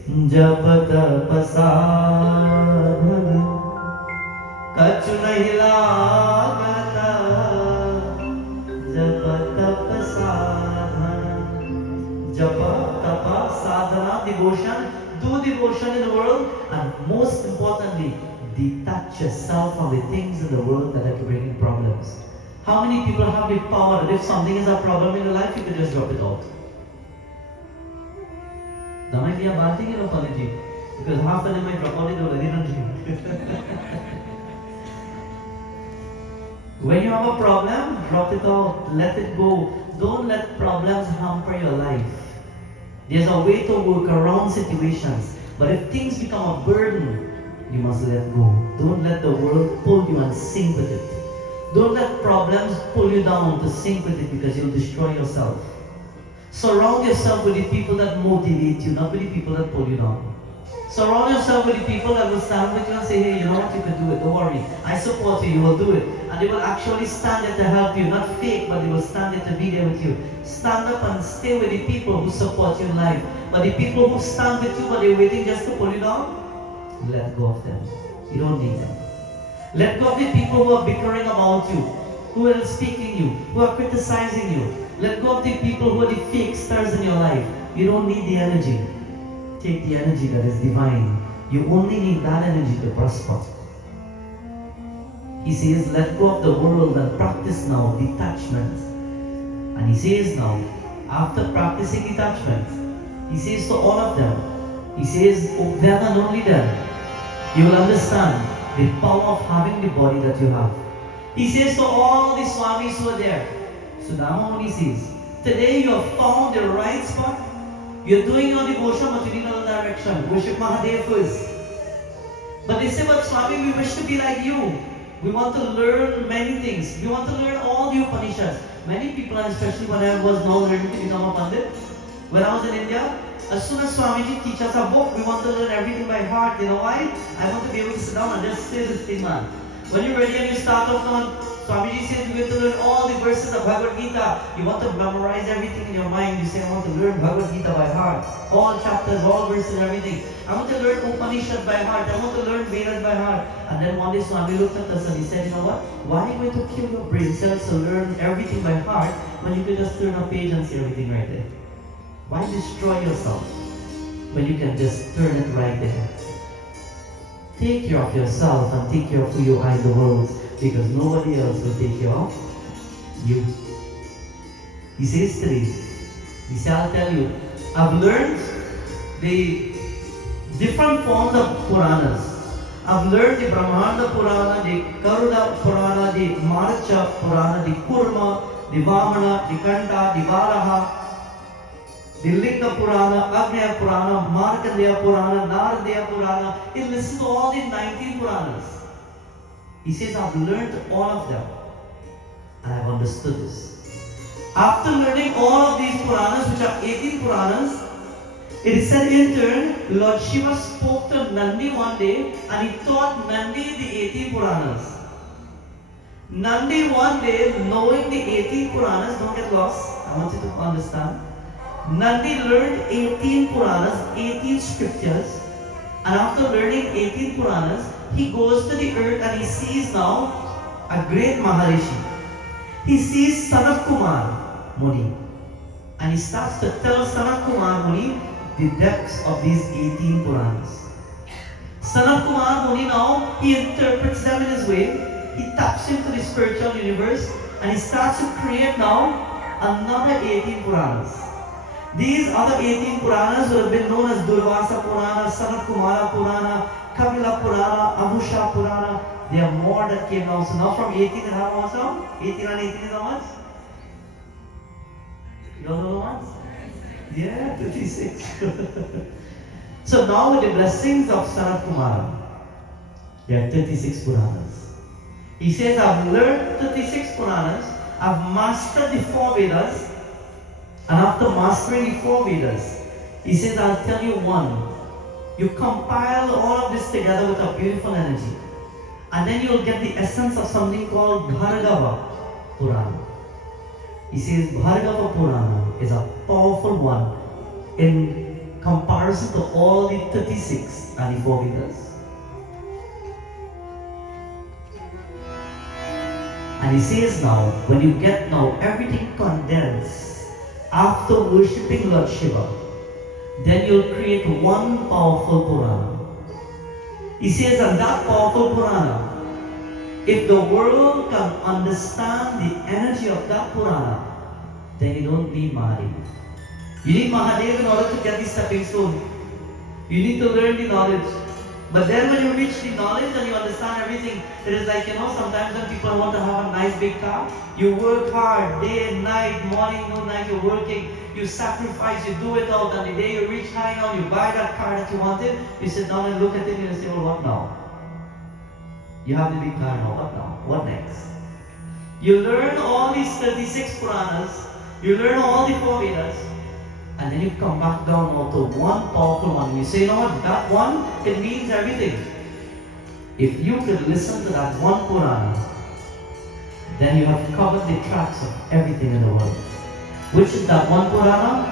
Japa tapasadhana Kachu nahi lagata Japa tapasadhana. Japa, tapa, sadhana, devotion. Do devotion in the world, and most importantly, detach yourself from the things in the world that are bringing problems. How many people have the power that if something is a problem in your life, you can just drop it out? That might be a bad thing in apology, because half of them might drop out it already, don't you? When you have a problem, drop it out, let it go. Don't let problems hamper your life. There's a way to work around situations, but if things become a burden, you must let go. Don't let the world pull you and sink with it. Don't let problems pull you down to sink with it, because you'll destroy yourself. Surround yourself with the people that motivate you, not with the people that pull you down. Surround yourself with the people that will stand with you and say, hey, you know what, you can do it, don't worry. I support you, you will do it. And they will actually stand there to help you, not fake, but they will stand there to be there with you. Stand up and stay with the people who support you in life. But the people who stand with you but they're waiting just to pull you down, let go of them. You don't need them. Let go of the people who are bickering about you, who are speaking you, who are criticizing you. Let go of the people who are the fake stars in your life. You don't need the energy. Take the energy that is divine. You only need that energy to prosper. He says, let go of the world and practice now detachment. And he says now, after practicing detachment, he says to all of them, he says, oh, them and only them, you will understand the power of having the body that you have. He says to all the Swamis who are there, Sudama Muni says, today you have found the right spot. You're doing your devotion, but you need another direction. Worship Mahadev first. But they say, but Swami, we wish to be like you. We want to learn many things. We want to learn all the Upanishads. Many people, and especially when I was now learning to become a Pandit, when I was in India, as soon as Swamiji teaches us a book, we want to learn everything by heart. You know why? I want to be able to sit down and just say this thing, man. When you're ready and you start off on, Swamiji says you have to learn all the verses of Bhagavad Gita. You want to memorize everything in your mind. You say, I want to learn Bhagavad Gita by heart. All chapters, all verses, everything. I want to learn Upanishad by heart. I want to learn Vedas by heart. And then one day Swami looked at us and he said, you know what? Why are you going to kill your brain cells to learn everything by heart when you could just turn a page and see everything right there? Why destroy yourself when you can just turn it right there? Take care of yourself and take care of who you are in the world, because nobody else will take care of you. He says today, he said, I'll tell you, I've learned the different forms of Puranas. I've learned the Brahmanda Purana, the Garuda Purana, the Marcha Purana, the Kurma, the Vamana, the Kanta, the Varaha, the Linga Purana, Agnya Purana, Markandeya Purana, Naradeya Purana. It lists all the 19 Puranas. He says, I've learned all of them and I've understood this. After learning all of these Puranas, which are 18 Puranas, it is said in turn, Lord Shiva spoke to Nandi one day and he taught Nandi the 18 Puranas. Nandi one day, knowing the 18 Puranas, don't get lost, I want you to understand. Nandi learned 18 Puranas, 18 scriptures, and after learning 18 Puranas, he goes to the earth and he sees now a great Maharishi. He sees Sanat Kumar Muni, and he starts to tell Sanat Kumar Muni the depths of these 18 Puranas. Sanat Kumar Muni now, he interprets them in his way, he taps into the spiritual universe, and he starts to create now another 18 Puranas. These other 18 Puranas would have been known as Durvasa Purana, Sanat Kumara Purana, Kapila Purana, Avusha Purana. There are more that came now. So now from 18 and how much now? 18 and 18 is how much? You don't know how much? Yeah, 36. So now with the blessings of Sanat Kumara, there are 36 Puranas. He says, I've learned 36 Puranas, I've mastered the 4 Vedas, and after mastering the 4 Vedas, he says, I'll tell you one. You compile all of this together with a beautiful energy. And then you'll get the essence of something called Bhargava Purana. He says Bhargava Purana is a powerful one in comparison to all the 36 and the 4 Vedas. And he says now, when you get now everything condensed, after worshipping Lord Shiva, then you'll create one powerful Purana. He says, and that powerful Purana, if the world can understand the energy of that Purana, then you don't need Mahadev. You need Mahadev in order to get the stepping stone. You need to learn the knowledge. But then when you reach the knowledge and you understand everything, it is like, sometimes when people want to have a nice big car, you work hard, day and night, morning, noon, night, you're working, you sacrifice, you do it all, and the day you reach high now, you buy that car that you wanted, you sit down and look at it and you say, well, what now? You have the big car now, what now? What next? You learn all these 36 Puranas, you learn all the 4 Vedas, and then you come back down onto one powerful one. You say, you know what, that one, it means everything. If you could listen to that one Purana, then you have covered the tracks of everything in the world. Which is that one Purana?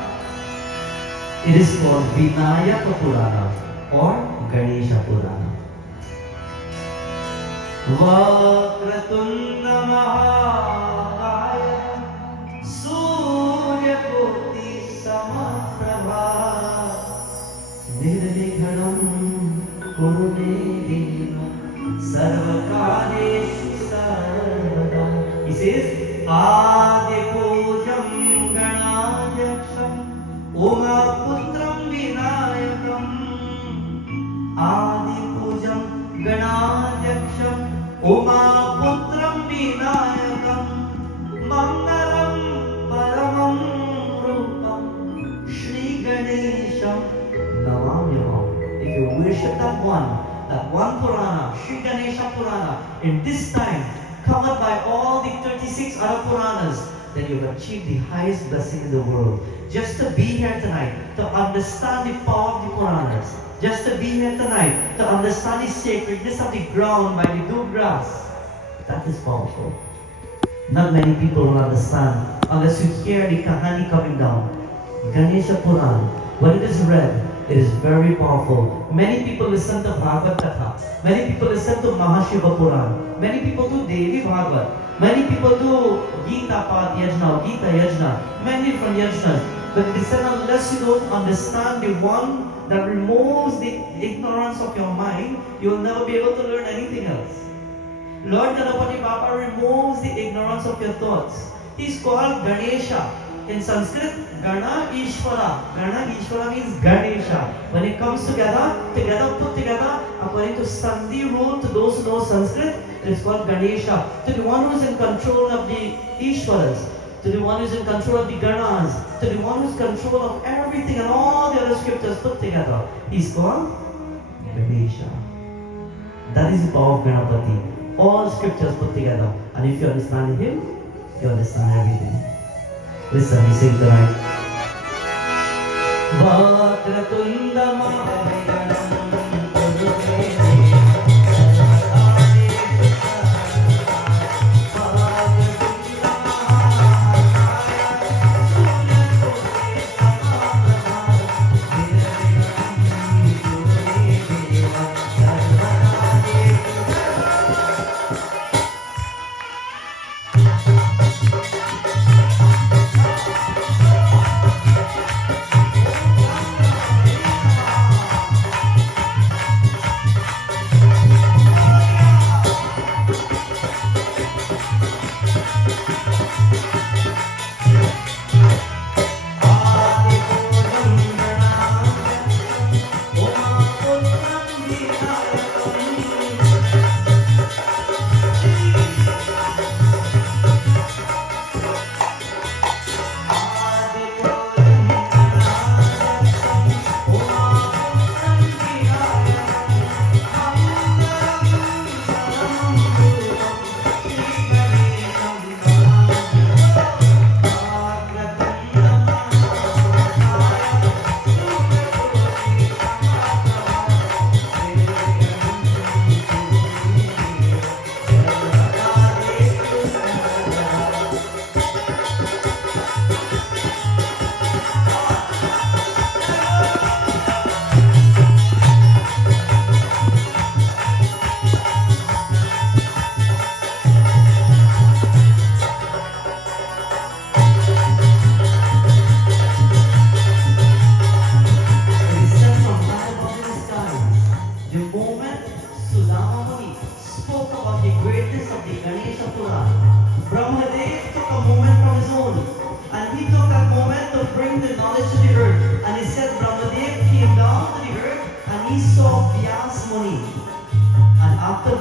It is called Vinayaka Purana or Ganesha Purana. Vakratunda Mahakaya Surya Koti Samaprabha Nirvighanam Kurune Deva Sarvakareshu Sarvada. He says, Adi Pujam Ganayaksham Uma Putram Vinayakam Adi Pujam Ganayaksham Uma Putram Vinayakam Mangalam Paramam Rupam Shri Ganesham Namamyamam. If you worship that one Purana, Shri Ganesha Purana, in this time, covered by all the 36 other Puranas, then you have achieved the highest blessing in the world. Just to be here tonight, to understand the power of the Puranas, just to be here tonight, to understand the sacredness of the ground by the dew grass, that is powerful. Not many people will understand unless you hear the Kahani coming down. Ganesha Puran, when it is read, it is very powerful. Many people listen to Bhagavad Katha. Many people listen to Mahashiva Puran. Many people do Devi Bhagavad. Many people do Gita Path Yajna, Gita Yajna. Many different yajnas. But it is said, unless you don't understand the one that removes the ignorance of your mind, you will never be able to learn anything else. Lord Ganapati Baba removes the ignorance of your thoughts. He is called Ganesha. In Sanskrit, Gana Ishvara. Gana Ishvara means Ganesha. When it comes together, put together, according to Sandhi rule, to those who know Sanskrit, it is called Ganesha. To the one who is in control of the Ishvaras, to the one who is in control of the Ganas, to the one who is in control of everything and all the other scriptures put together, he is called Ganesha. That is the power of Ganapati. All scriptures put together. And if you understand him, you understand everything. Listen, we sing tonight. Vakratunda Mahakayanam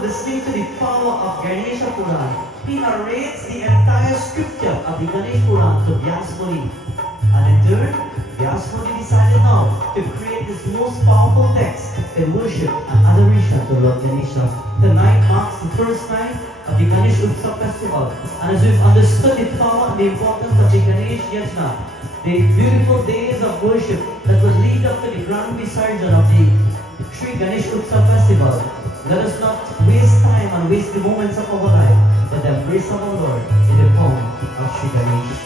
listening to the power of Ganesha Puran, he narrates the entire scripture of the Ganesh Puran to Vyasmuni. And in turn, Vyasmuni decided now to create this most powerful text in worship and adoration to Lord Ganesha. The night marks the first night of the Ganesh Utsav festival. And as we've understood the power and the importance of the Ganesh Yajna, the beautiful days of worship that will lead up to the grand Visarjan of the Sri Ganesh Utsav Festival. Let us not waste time and waste the moments of our life, but embrace our Lord in the form of Sri Ganesh.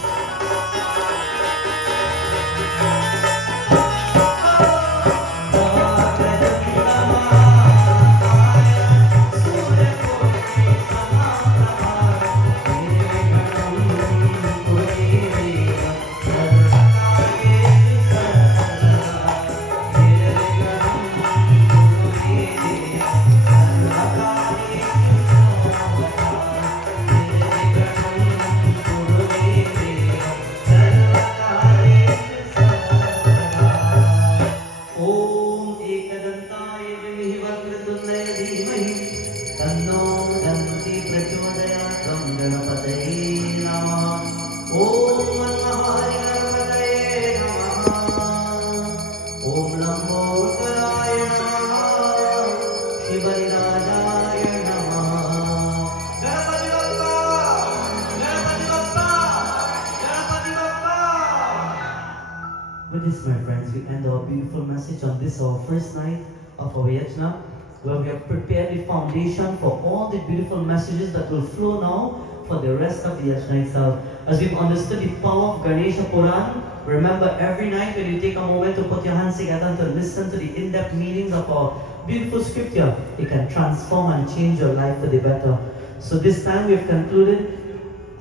With this, my friends, we end our beautiful message on this, our first night of our Yajna, where we have prepared the foundation for all the beautiful messages that will flow now for the rest of the Yajna itself. As we've understood the power of Ganesha Puran, remember every night when you take a moment to put your hands together and to listen to the in-depth meanings of our beautiful scripture, it can transform and change your life for the better. So this time we have concluded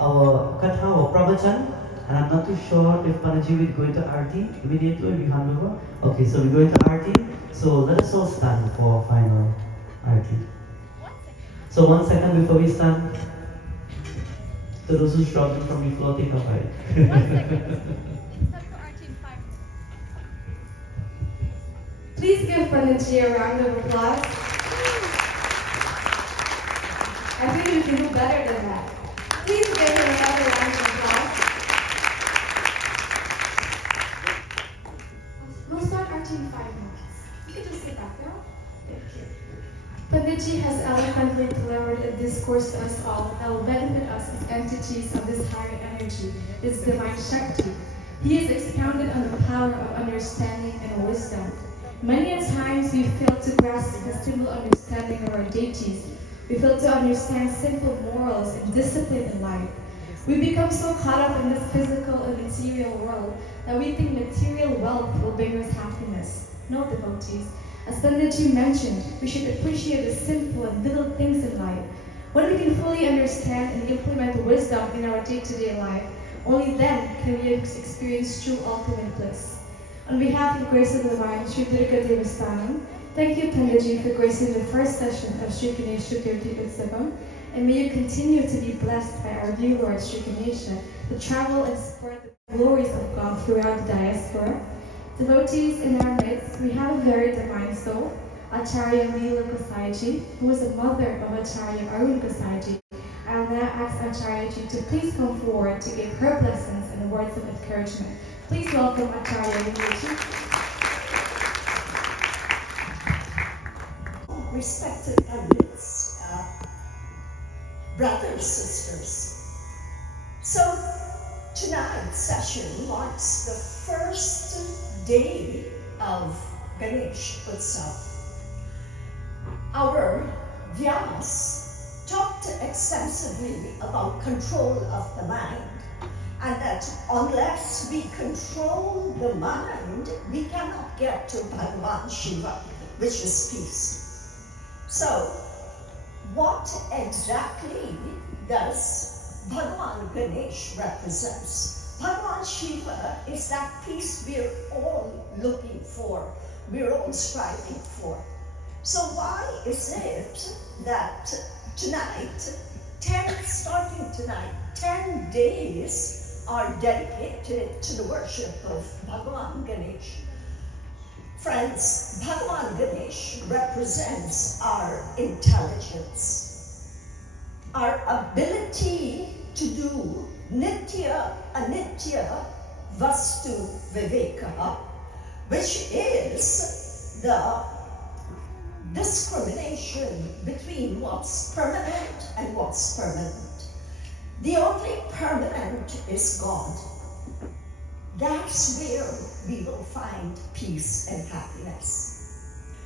our Katha or Pravachan. And I'm not too sure if Panaji will go into Arti immediately or we hand over. Okay, so we go into Arti. So let us all stand for our final Arti. So 1 second before we stand, to those who struggle from the floor, take a bite. Please give Panaji a round of applause. I think we can do better than that. Please give her another round of applause. We'll start arching in 5 minutes. You can just sit back now. Thank you. Panditji has eloquently delivered a discourse to us all that will benefit us as entities of this higher energy, this divine Shakti. He has expounded on the power of understanding and wisdom. Many a times we fail to grasp the simple understanding of our deities. We fail to understand simple morals and discipline in life. We become so caught up in this physical and material world that we think material wealth will bring us happiness. No, devotees. As Panditji mentioned, we should appreciate the simple and little things in life. When we can fully understand and implement wisdom in our day-to-day life, only then can we experience true ultimate bliss. On behalf of Grace of the Divine Sri Durga Devastanam, thank you Panditji for gracing the first session of Sri Ganesh Chaturthi Utsavam, and may you continue to be blessed by our dear Lord Sri Ganesha to travel and spread the glories of God throughout the diaspora. Devotees in our midst, we have a very divine soul, Acharya Leela Gosaiji, who is the mother of Acharya Arun Gosaiji. I'll now ask Acharyaji to please come forward to give her blessings and words of encouragement. Please welcome Acharya Leela. Respected pundits, brothers, sisters. So tonight's session marks the first day of Ganesh Utsav. Our Vyas talked extensively about control of the mind, and that unless we control the mind, we cannot get to Bhagavan Shiva, which is peace. So, what exactly does Bhagavan Ganesh represents? Bhagavan Shiva is that peace we're all looking for, we're all striving for. So why is it that tonight, starting tonight, 10 days are dedicated to the worship of Bhagavan Ganesh? Friends, Bhagavan Ganesh represents our intelligence, our ability to do nitya anitya vastu viveka, which is the discrimination between what's permanent and what's permanent. The only permanent is God. That's where we will find peace and happiness.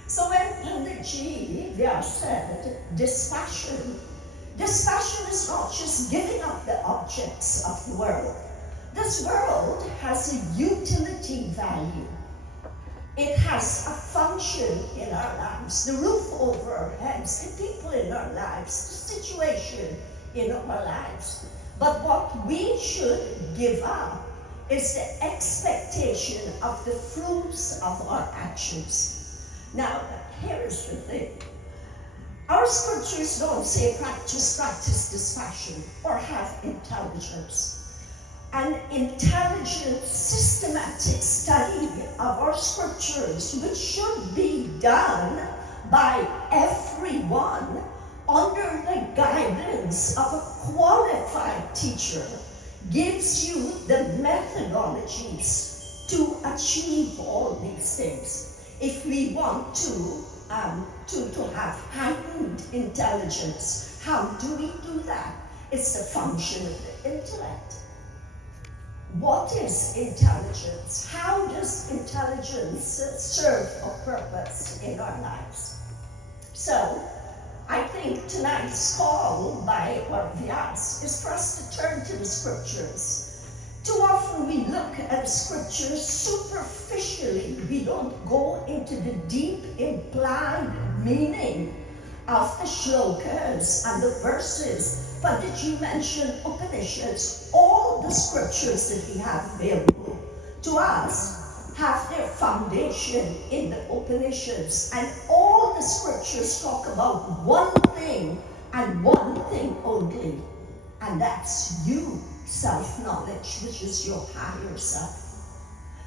So when Panditji Vyas said dispassion is not just giving up the objects of the world. This world has a utility value. It has a function in our lives, the roof over our heads, the people in our lives, the situation in our lives. But what we should give up is the expectation of the fruits of our actions. Now, here's the thing. Our scriptures don't say practice dispassion or have intelligence. An intelligent, systematic study of our scriptures, which should be done by everyone under the guidance of a qualified teacher, gives you the methodologies to achieve all these things. If we want to have heightened intelligence, how do we do that? It's the function of the intellect. What is intelligence? How does intelligence serve a purpose in our lives? So, I think tonight's call by our Vyas is for us to turn to the scriptures. Too often we look at the scriptures superficially. We don't go into the deep implied meaning of the shlokas and the verses. But did you mention Upanishads? All the scriptures that we have available to us have their foundation in the Upanishads. And all the scriptures talk about one thing and one thing only. And that's you, self-knowledge, which is your higher self.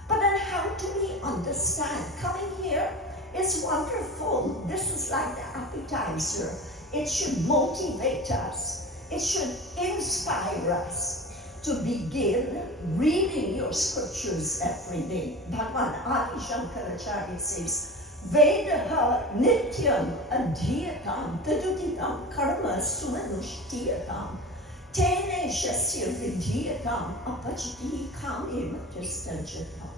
But then how do we understand? Coming here is wonderful. This is like the appetizer. It should motivate us. It should inspire us to begin reading your scriptures every day. Bhagavan Adi Shankaracharya says, Vedaha nityam adhyatam tadutinam karma sumanushtyatam tene shasya vidhyatam apachiti kamim tistanjatam.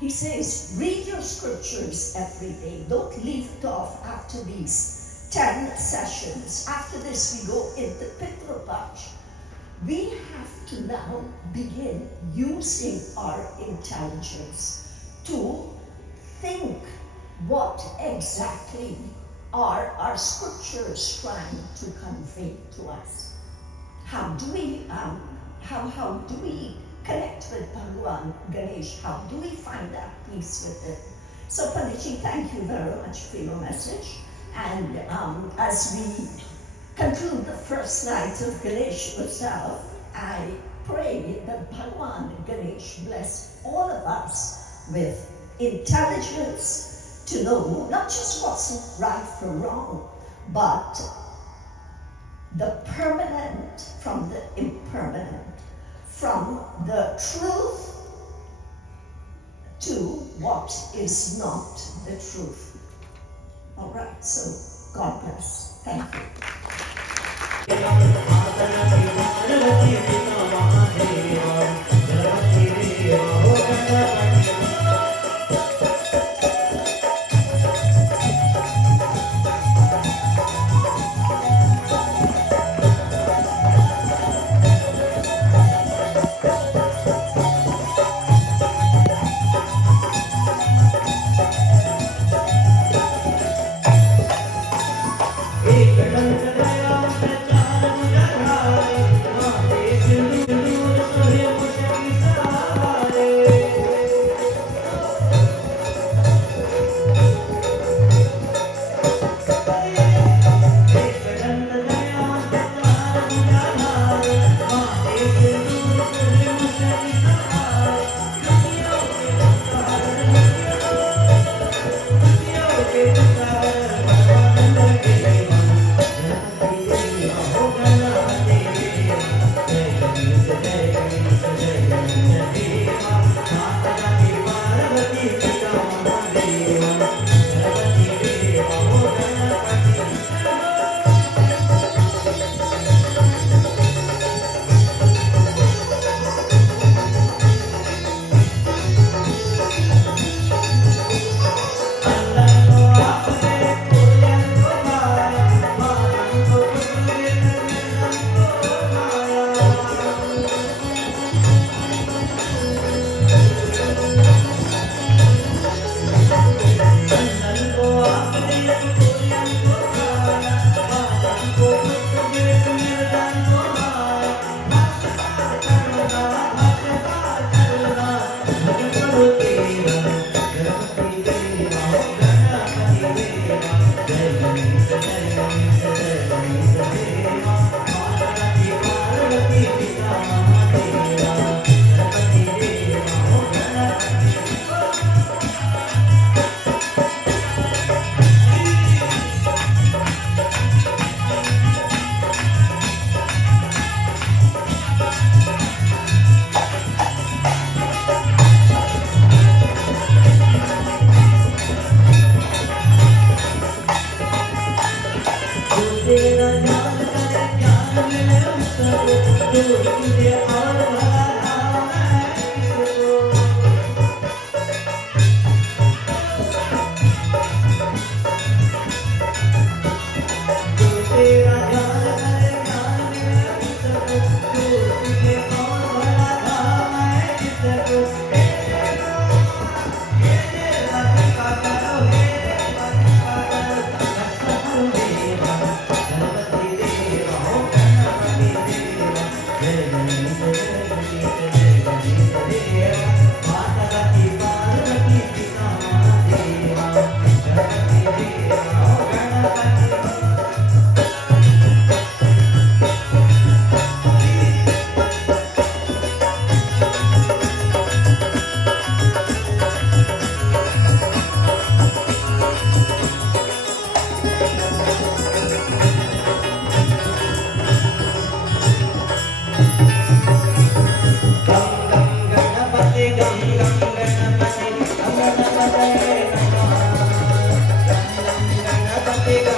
He says, read your scriptures every day. Don't leave it off after these 10 sessions. After this, we go into Pitrapach. We have to now begin using our intelligence to think what exactly are our scriptures trying to convey to us. How do we connect with Bhagavan Ganesh? How do we find that peace with it? So Panditji, thank you very much for your message. And as we conclude the first night of Ganesh Utsav, I pray that Bhagavan Ganesh bless all of us with intelligence to know not just what's right from wrong, but the permanent from the impermanent, from the truth to what is not the truth. All right, so God bless. Thank you. Hey, Take a